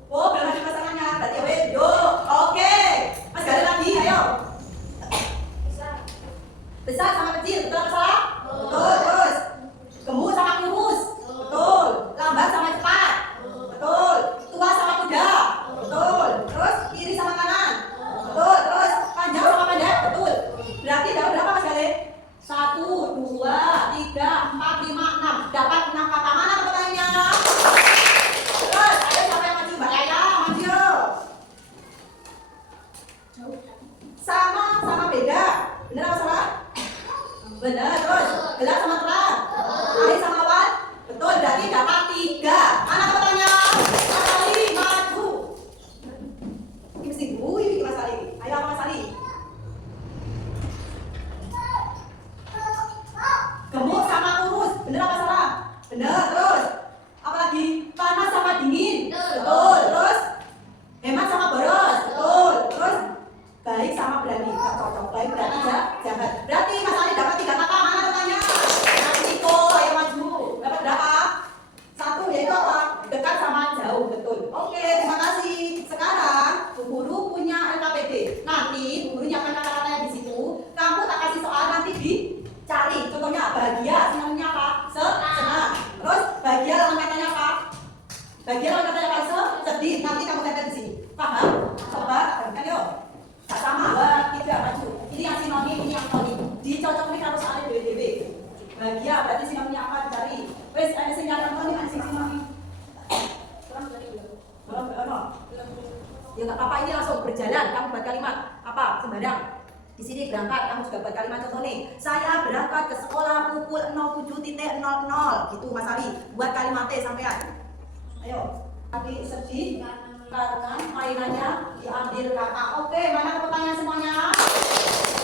Oh, berapa di pasangannya? Berarti wes, yuk. Oke. Mas Galeri lagi, ayo. Besar sama kecil, betul apa salah? Betul. Terus gemuk sama kurus, betul. Lambat sama cepat, betul. Tua sama muda, betul. Terus kiri sama kanan, betul. Terus panjang sama pendek, betul. Berarti dapat berapa Mas Galeri? 1, 2, 3, 4, 5, 6. Dapat 6 kata. Mana pertanyaannya? Terus, ayo siapa yang maju? Mbak Yaya, maju. Sama beda. Benar apa salah? Benar. Terus gelap sama terang, air sama awan, betul. Berarti dapat 3. Mana pertanyaan? Mas Ali maju. Ini mesti ini Mas Ali. Ayo apa Mas Ali? Gemuk sama kurus, benar apa salah? Benar. Terus apa lagi? Panas sama dingin, betul. Terus hemat sama boros, betul. Terus baik sama berani, nggak cocok. Baik berani jahat. Berarti Mas Ali dapat 3 kata. Mana pertanyaan? Mas Niko, ayo maju. Dapat berapa? 1, yaitu apa? Dekat sama jauh, betul. Oke, terima kasih. Sekarang Bu Guru punya LKPD. Nanti Bu Guru nyiapkan kata-katanya di situ. Kamu tak kasih soal, nanti dicari. Contohnya bahagia, sinonimnya apa? Senang. Terus bahagia lawan katanya apa? Bahagia lawan katanya apa? Sedih. Nanti kamu tempel di sini. Paham? Coba, kan yuk. Tak sama, 2, 3, maju. Ini yang sinonim, ini yang antonim. Dicocok nih kalau soalnya dewe-dewe. Bahagia berarti sinonimnya apa? Dicari. Wes, ada sinyal antonim, ada sinonim. Belum. Ya nggak apa-apa, ini langsung berjalan. Kamu buat kalimat apa? Sembarang. Di sini berangkat, kamu juga buat kalimat contoh nih. Saya berangkat ke sekolah pukul 07.00. Gitu Mas Ali. Buat kalimatnya sampean. Ayo. Tapi sedih karena mainannya diambil kakak. Oke, mana pertanyaan semuanya?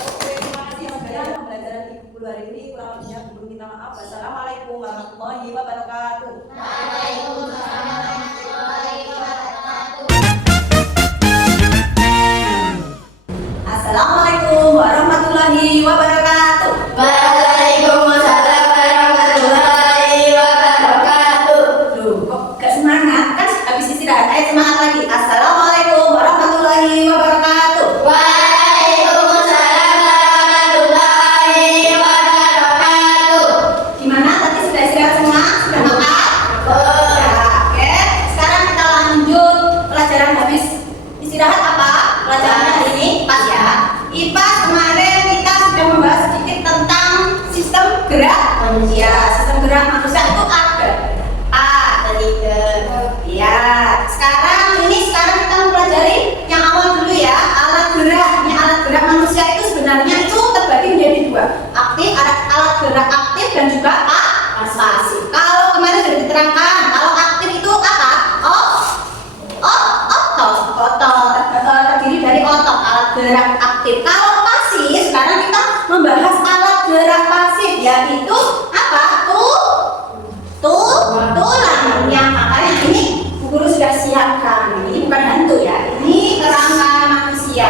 Oke, terima kasih Mas Gaya. Pembelajaran Ibu Guru hari ini kurang lebihnya Bu Guru minta maaf. Wassalamualaikum warahmatullahi wabarakatuh. Waalaikumsalam warahmatullahi wabarakatuh. Assalamualaikum warahmatullahi wabarakatuh. Waalaikumsalam warahmatullahi wabarakatuh. Duh, kok gak semangat? Kan habis istirahat, ayo semangat lagi. Assalamualaikum warahmatullahi wabarakatuh. Waalaikumsalam warahmatullahi wabarakatuh. Gimana? Tadi sudah istirahat semua? Sudah makan? Ya, oke. Sekarang kita lanjut pelajaran habis istirahat apa? Pelajarannya hari ini pas ya. IPA kemarin kita sudah membahas sedikit tentang sistem gerak manusia. Sistem gerak manusia itu ada tadi ke. Ya, sekarang kita mempelajari yang awal dulu ya, alat gerak. Ini alat gerak manusia itu sebenarnya itu terbagi menjadi 2. Aktif, alat gerak aktif dan juga pasif. Kalau kemarin sudah diterangkan, kalau aktif itu apa? Otot terdiri dari otot, alat gerak aktif. Kalau pasif, sekarang kita membahas alat gerak pasif, yaitu apa? Tulang. Yang makanya ini Bu Guru sudah siapkan. Ini bukan hantu ya, ini kerangka manusia.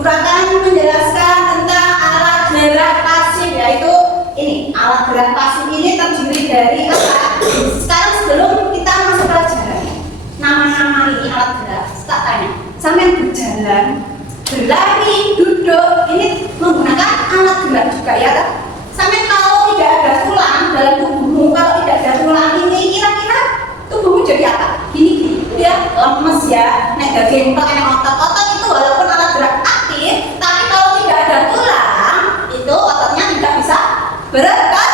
Gerakan menjelaskan tentang alat gerak pasif, yaitu ini alat gerak pasif ini terdiri dari apa? Sekarang sebelum kita masuk pelajaran, nama-nama ini alat gerak. Tak tanya, sampai berjalan, berlari, duduk, ini menggunakan alat gerak juga ya. Sampai kalau tidak ada tulang dalam tubuhmu, kalau tidak ada tulang ini, kira-kira tubuhmu jadi apa? Gini, dia lemes ya. Nek daging tok, nek otot itu walaupun alat gerak aktif, tapi kalau tidak ada tulang, itu ototnya tidak bisa bekerja.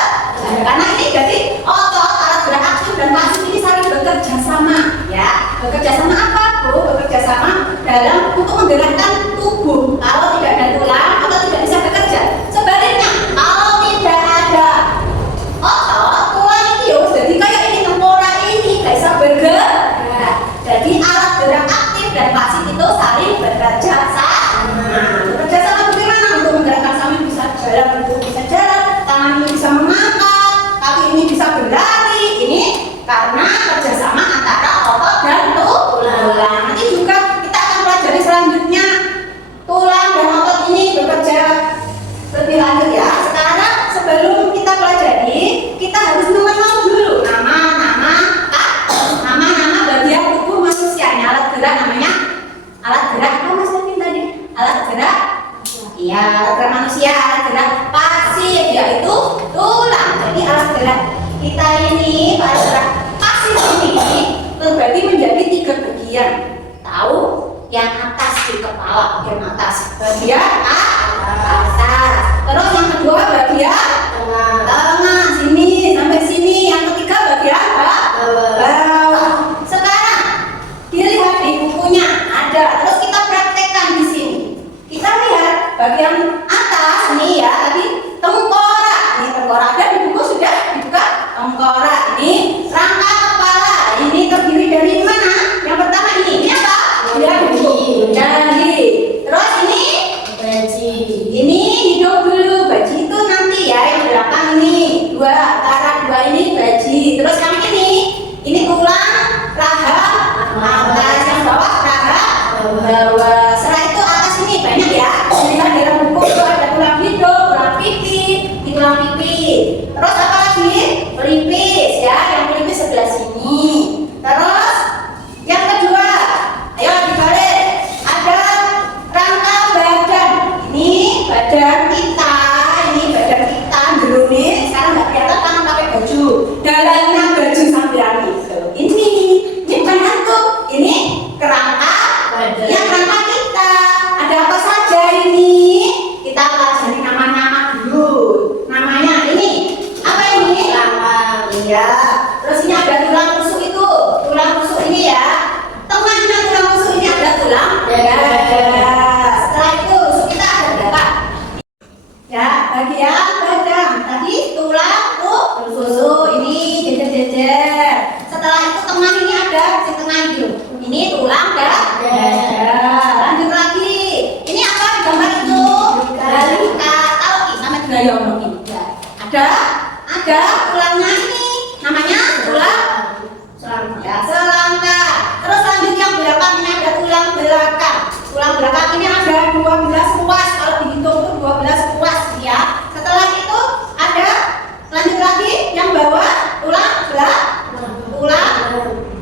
Karena ini jadi otot, alat gerak aktif dan pasif ini saling bekerja sama, ya. Bekerja sama apa, Bu? Bekerja sama dalam untuk menggerakkan tubuh. Kalau tidak ada tulang, otot tidak bisa bekerja. Sebaliknya, kalau tidak ada otot, tulang ini ya jadi kayak ini tengkorak ini nggak bisa bergerak. Jadi alat gerak aktif dan pasif itu saling bekerja sama. Bekerja sama bagaimana? Untuk menggerakkan sambil bisa jalan, untuk bisa jalan, tangan ini bisa mengangkat, kaki ini bisa berlari. Ini karena kerjasama antara otot dan tulang. Nanti juga kita akan pelajari selanjutnya tulang dan otot ini bekerja lebih lanjut ya. Sekarang sebelum kita pelajari, kita harus mengenal dulu nama-nama bagian tubuh manusia. Ini alat gerak namanya alat gerak apa Mas Kevin tadi? Alat gerak? Iya, alat gerak manusia, alat gerak pasif yaitu tulang. Jadi alat gerak kita ini, alat gerak pasif ini terbagi menjadi 3 bagian. Tahu? Yang atas di kepala, bagian atas, bagian atas. Terus yang kedua bagian tengah, sini sampai sini. Yang ketiga bagian bawah. Sekarang dilihat di bukunya ada. Terus kita praktekkan di sini. Kita lihat bagian atas nih ya, tadi tengkorak. Ini tengkorak ada di buku sudah dibuka. Tengkorak ini rangka kepala. Ini terdiri dari mana? Yang pertama ini apa? Dahi. Terus ini baji. Ini hidung dulu. Baji itu nanti ya yang belakang ini. Antara dua ini baji. Terus yang ini tulang rahang atas, yang bawah rahang bawah. Setelah itu atas ini banyak ya. Lihat dalam buku itu ada tulang hidung, tulang pipi, di tulang pipi. Terus apa lagi? Pelipis ya, yang pelipis sebelah sini. Terus yang kedua, ayo dibalik. Ada rangka badan. Ini badan kita, dulu nih. Sekarang nggak kelihatan karena pakai baju. Dalamnya baju sambilan itu. Ini bukan hantu. Ini kerangka badan. Yang kerangka kita. Ada apa saja ini? Kita pelajari nama-nama dulu. Namanya ini apa ini? Tulang. Iya. Terus ini ada tulang rusuk itu. Tulang rusuk ini ya. Tengahnya tulang rusuk ini ada tulang. Setelah itu rusuk kita ada berapa? Ya, bagian badan. Tadi tulang rusuk ini jejer-jejer. Setelah itu tengah ini ada di tengah itu. Ini tulang dada. Lanjut lagi. Ini apa di gambar itu? Galika. Tahu ki sama gaya ini. Ada tulangnya ini. Namanya tulang ya, selangka. Terus lanjut yang belakang ini ada tulang belakang. Tulang belakang ini ada 12 ruas. Kalau dihitung itu 12 ruas ya. Setelah itu ada lanjut lagi yang bawah tulang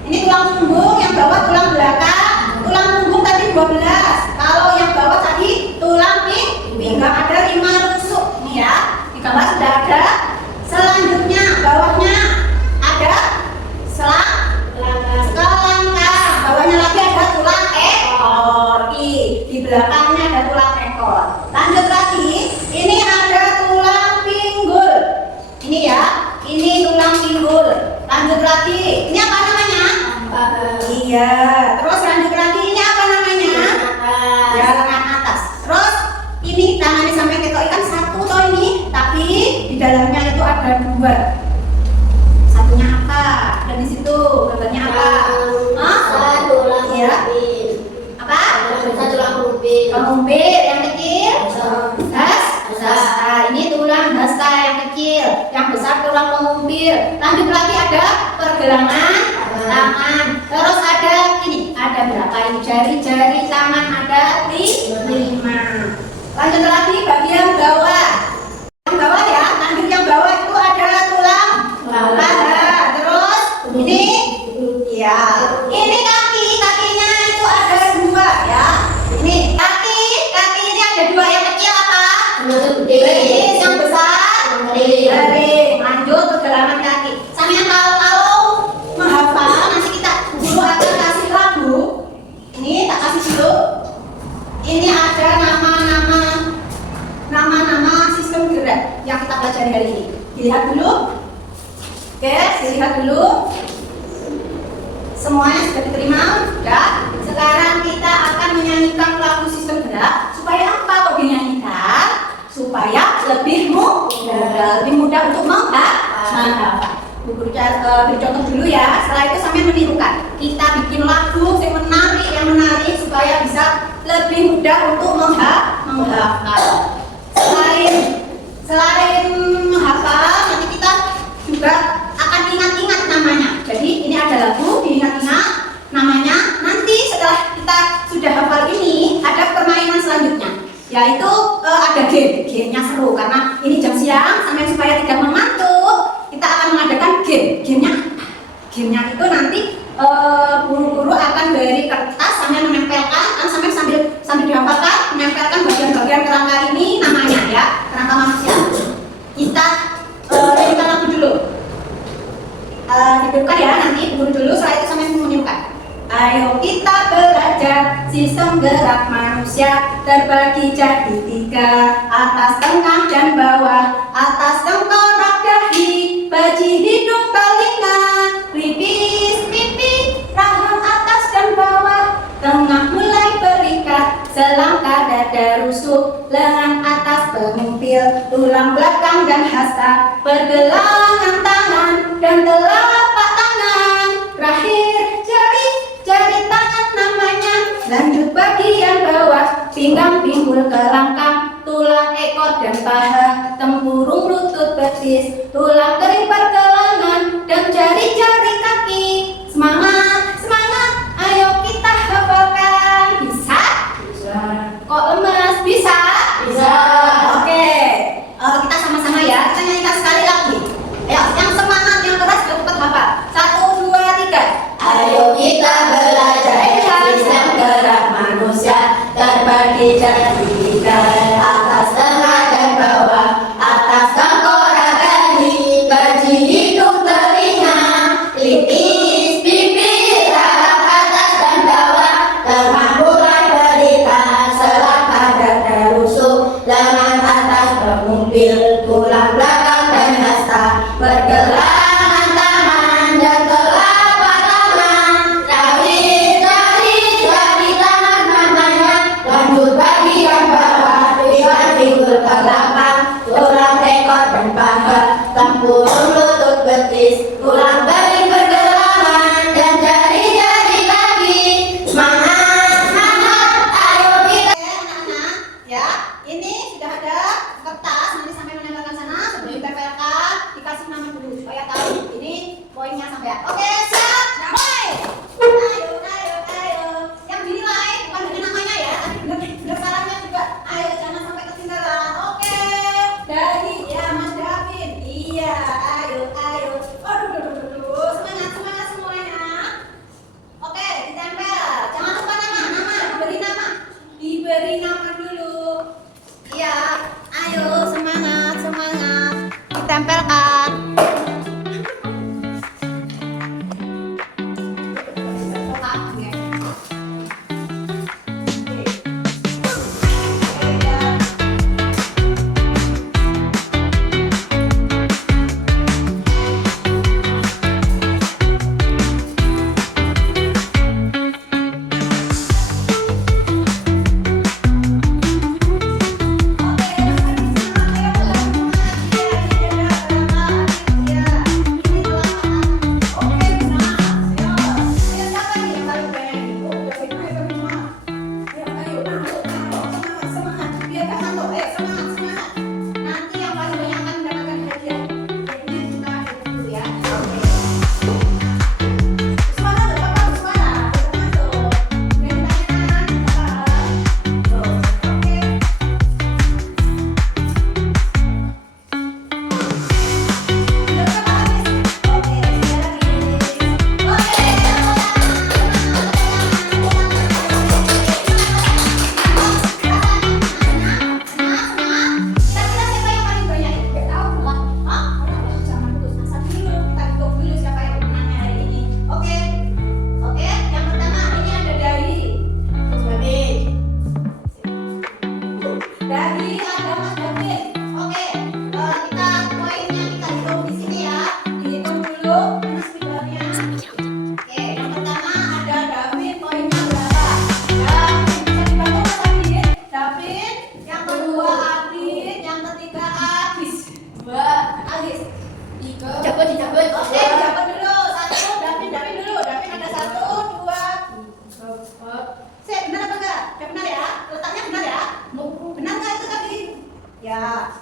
ini tulang punggung, yang bawah tulang belakang. Tulang punggung tadi 12. Kalau yang bawah tadi tulang pinggang ada 5 rusuk nih ya. Di gambar sudah ada. Selanjutnya bawahnya ada selangka. Bawahnya lagi ada tulang ekor. Di belakangnya ada tulang ekor. Lanjut lagi, ini ada tulang pinggul. Ini ya, ini tulang pinggul. Lanjut lagi, ini apa namanya? Iya. Terus lanjut lagi, ini apa namanya? Ya, lengan atas. Terus ini tangannya sampai ketok ikan satu toh ini, tapi di dalamnya itu ada 2. Satunya apa? Dan di situ gambarnya apa? Tulang apa? Tulang rumpit yang kecil. Nah, ini tulang hasta yang kecil, yang besar tulang pengumpil. Lanjut lagi ada pergelangan tangan. Terus ada ini, ada berapa ini jari-jari tangan ada 5. Lanjut lagi bagian bawah. Yang bawah ya, lanjut yang bawah itu ada tulang paha. Terus ini ya, ini kakinya itu ada dua ya. Ini kaki ini ada dua, yang kecil apa? Betis, yang besar garing. Lanjut pergelangan kaki. Sampai kalau menghafal nanti kita dulu akan kasih lagu. Ini tak kasih dulu. Ini ada nama-nama sistem gerak yang kita pelajari hari ini. Dilihat dulu. Oke, dilihat dulu. Semuanya sudah diterima? Sudah. Sekarang kita akan menyanyikan lagu sistem gerak. Supaya apa kok dinyanyikan? Supaya lebih mudah untuk menghafal. Beri contoh dulu ya. Setelah itu sampai menirukan. Kita bikin lagu yang menarik supaya bisa lebih mudah untuk menghafal. Selain menghafal, nanti kita juga akan ingat-ingat namanya. Jadi ini ada lagu, diingat-ingat namanya. Nanti setelah kita sudah hafal ini, ada permainan selanjutnya, yaitu ada gamenya seru karena ini jam siang. Sampai supaya tidak mengantuk, kita akan mengadakan gamenya itu nanti guru-guru akan beri kertas sambil menempelkan, kan sambil dihafalkan, menempelkan bagian-bagian kerangka ini namanya ya, kerangka manusia. Kita nyanyikan lagu dulu. Diberikan ya nanti guru dulu, setelah itu sampai menyanyikan. Ayo kita belajar sistem gerak manusia terbagi jadi tiga, atas, tengah, dan bawah. Atas tengkorak dahi, baji hidung telinga, pelipis pipi, rahang atas dan bawah. Tengah mulai berikat, selangkah dada rusuk, lengan atas pengumpil, tulang belakang dan hasta, pergelangan tangan dan telapak tangan. Terakhir jari tangan namanya. Lanjut bagian bawah, pinggang, pinggul, kelangkang, tulang ekor dan paha, tempurung, lutut, betis, tulang kering, pergelangan, dan jari-jari kaki. Semangat, ayo kita hafalkan. Bisa? Kok lemes? Bisa? Oke. Kita sama-sama ya, kita nyanyikan sekali lagi. Ayo, yang semangat, yang keras, cepat hafal. 1, 2, 3. Ayo kita belajar sistem gerak manusia terbagi jadi tiga, atas, tengah, dan bawah. Atas tengkorak dahi, baji hidung telinga, pelipis pipi, rahang atas dan bawah. Tengah mulai berikat, selangkah dada rusuk, lengan atas pengumpil, tulang belakang dan hasta, pergelangan tangan dan telapak tangan. Terakhir jari tangan namanya. Lanjut bagian bawah, pinggang, pinggul, kelangkang, tulang ekor dan paha, tempurung, lutut, betis, tulang kering, pergelangan, dan jari-jari kaki. Semangat, ayo kita. Oke, anak-anak, ya. Ini sudah ada kertas, nanti sampai menempelkan sana, sebelum ditempelkan dikasih nama dulu supaya tahu ini poinnya sampai. Oke, siap. Mulai. Ayo. Yang dinilai bukan dengan namanya ya, tapi bener salahnya juga. Ayo, jangan sampai ketinggalan. Oke. Dari ya Mas David. Iya, ayo. Aduh. Semangat semuanya. Oke, ditempel. Jangan lupa nama, diberi nama dulu. Iya, ayo semangat. Ditempelkan. Oke, Ya.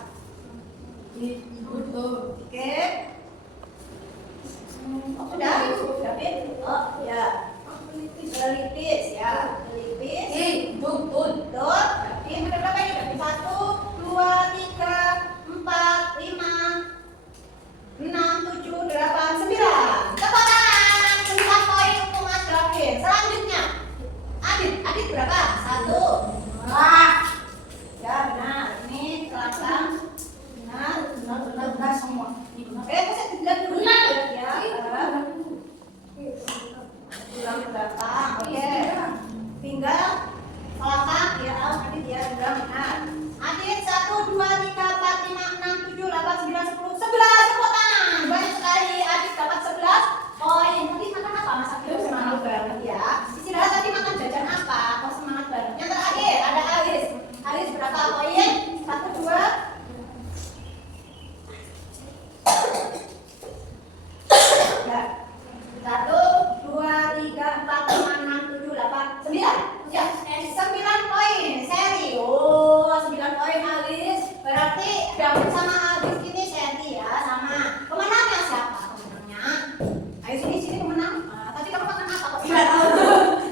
Oke. Oh, sudah, David. Oh, ya. Pelipis ya, pelipis. Betul. Jadi ada berapa ini? David 1, 2, 3, 4, 5, 6, 7, 8, 9. Tepuk tangan. 9 poin untuk Mas David. Selanjutnya, Adit berapa? 1. Ya benar. Ini selatan. Benar semua. Oke, saya tidak benar ya. Ulang ke belakang. Oke. Tinggal belakang ya. Adit ya sudah benar. Adit 1, 2, 3, 4, 5, 6, 7, 8, 9, 10, 11. Tepuk tangan. Banyak sekali. Adit dapat 11 poin. Tadi makan apa? Mas Adit semangat banget ya. Istirahat tadi makan jajan apa? Kok semangat banget. Yang terakhir ada Aris. Aris berapa poin? 1, 2. Ya. 1, 2, 3, 4, 5, 6, 7, 8, 9. Ya, 9 poin. Seri. Oh, 9 poin Aris. Berarti David sama Aris ini seri ya, sama. Pemenangnya siapa? Pemenangnya. Ayo sini pemenang. Tadi kamu makan apa? Kok semangat?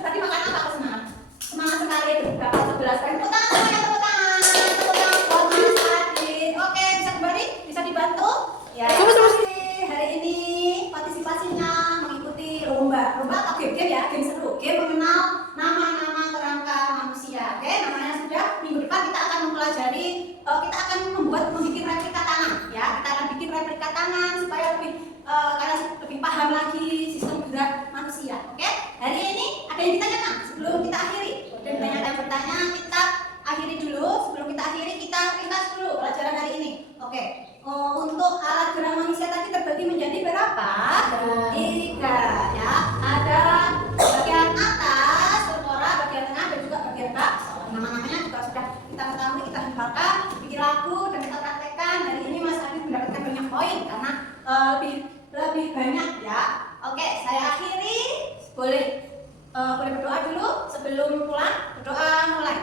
Tadi makan apa? Kok semangat? Semangat sekali itu. Dapat 11 poin. Tepuk tangan semuanya, tepuk tangan. Tepuk tangan buat Mas Adit. Oke, bisa kembali? Bisa dibantu? Ya. Hari ini partisipasinya mengikuti lomba atau game ya, game seru, game mengenal nama-nama kerangka manusia. Oke, namanya sudah. Minggu depan kita akan mempelajari, kita akan membuat replika tangan ya. Kita akan bikin replika tangan supaya kalian lebih paham lagi sistem gerak manusia. Oke, hari ini ada yang ditanyakan sebelum kita akhiri. Ada yang bertanya, kita akhiri dulu. Sebelum kita akhiri, kita ringkas dulu pelajaran hari ini. Oke. Untuk alat gerak manusia tadi terbagi menjadi berapa? 3 ya. Ada bagian atas, tengkorak, bagian tengah dan juga bagian bawah. Nama-namanya juga sudah kita ketahui, kita hafalkan, bikin lagu dan kita praktekkan. Hari ini Mas Adit mendapatkan banyak poin karena lebih banyak ya. Oke, saya akhiri. Boleh berdoa dulu sebelum pulang. Berdoa mulai.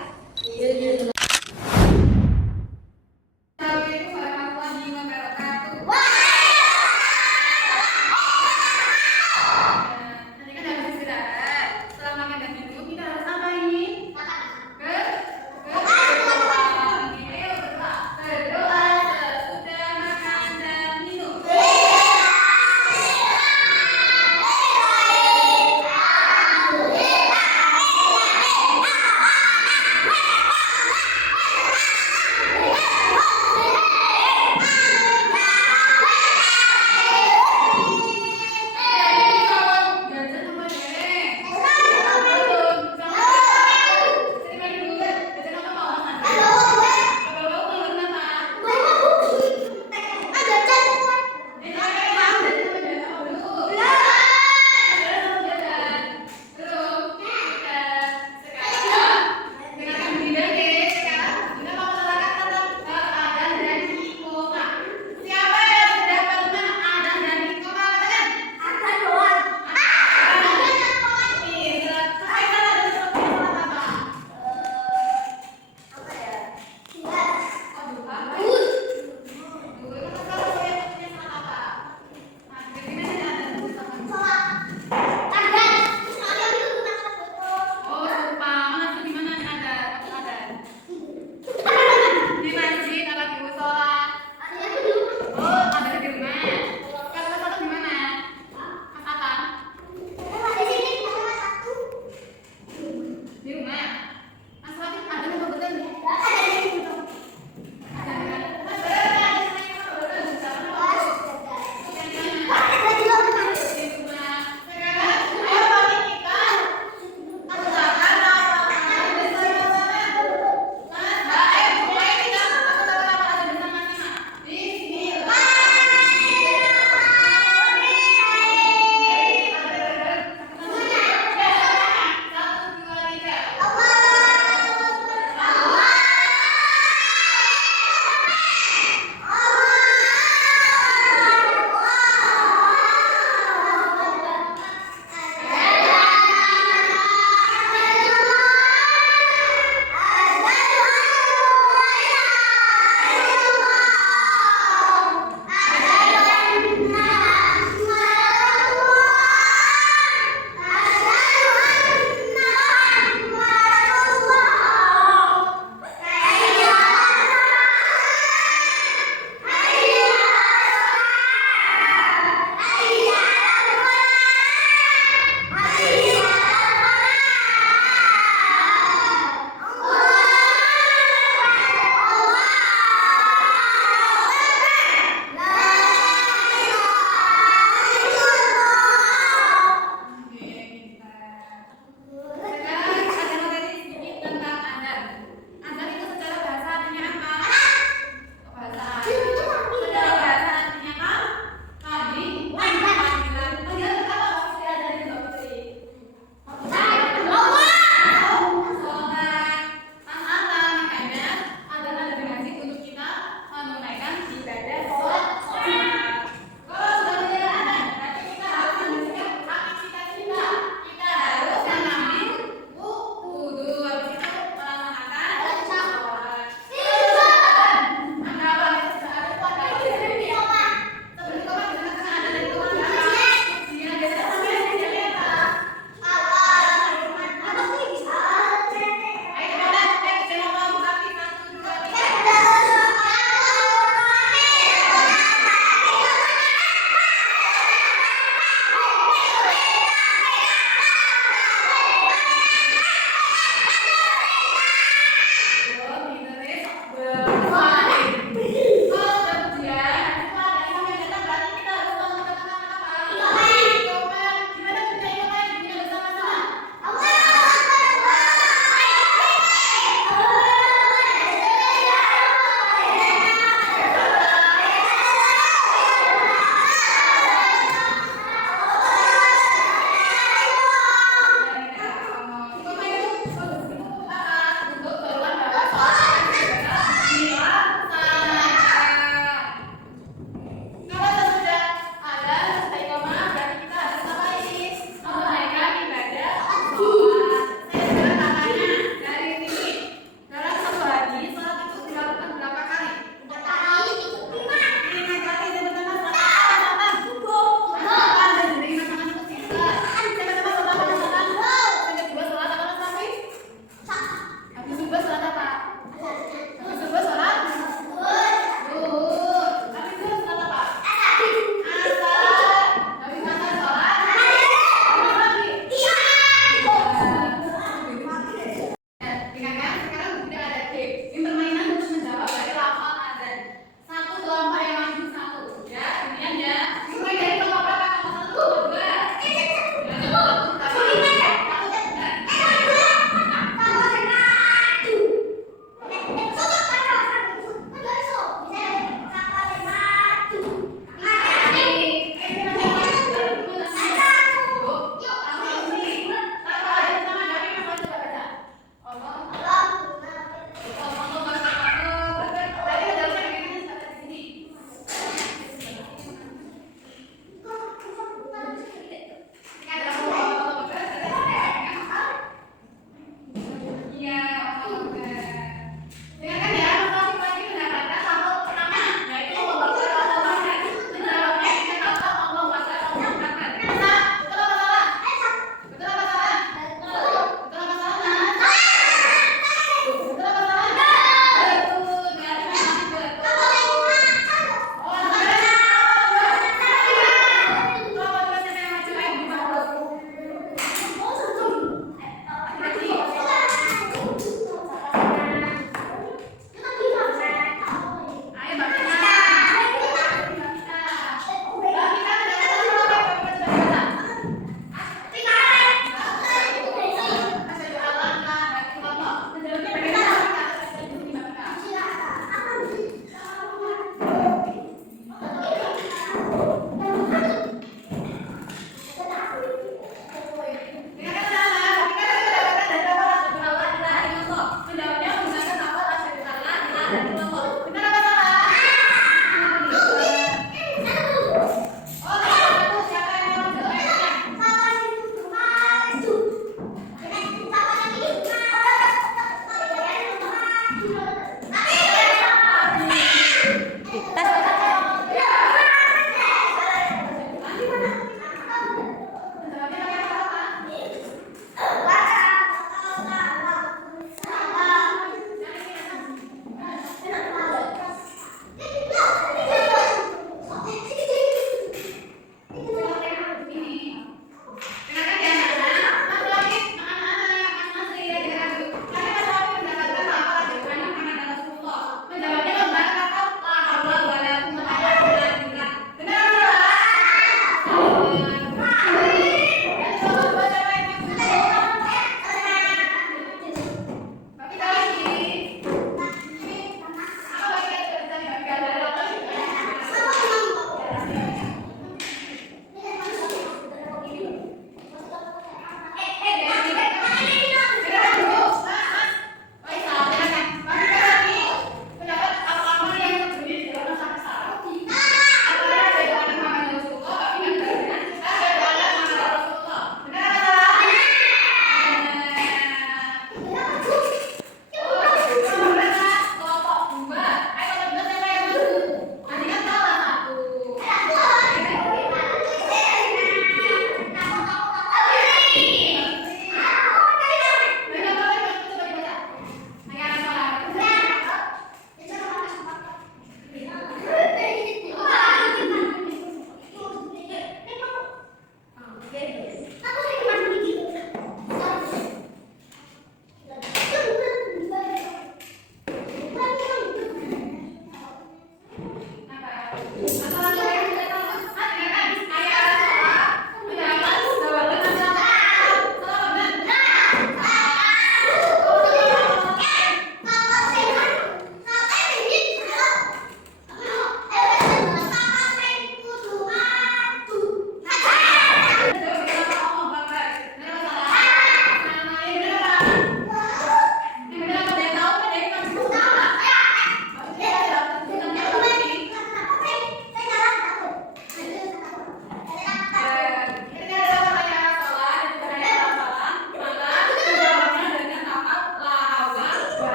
Amin.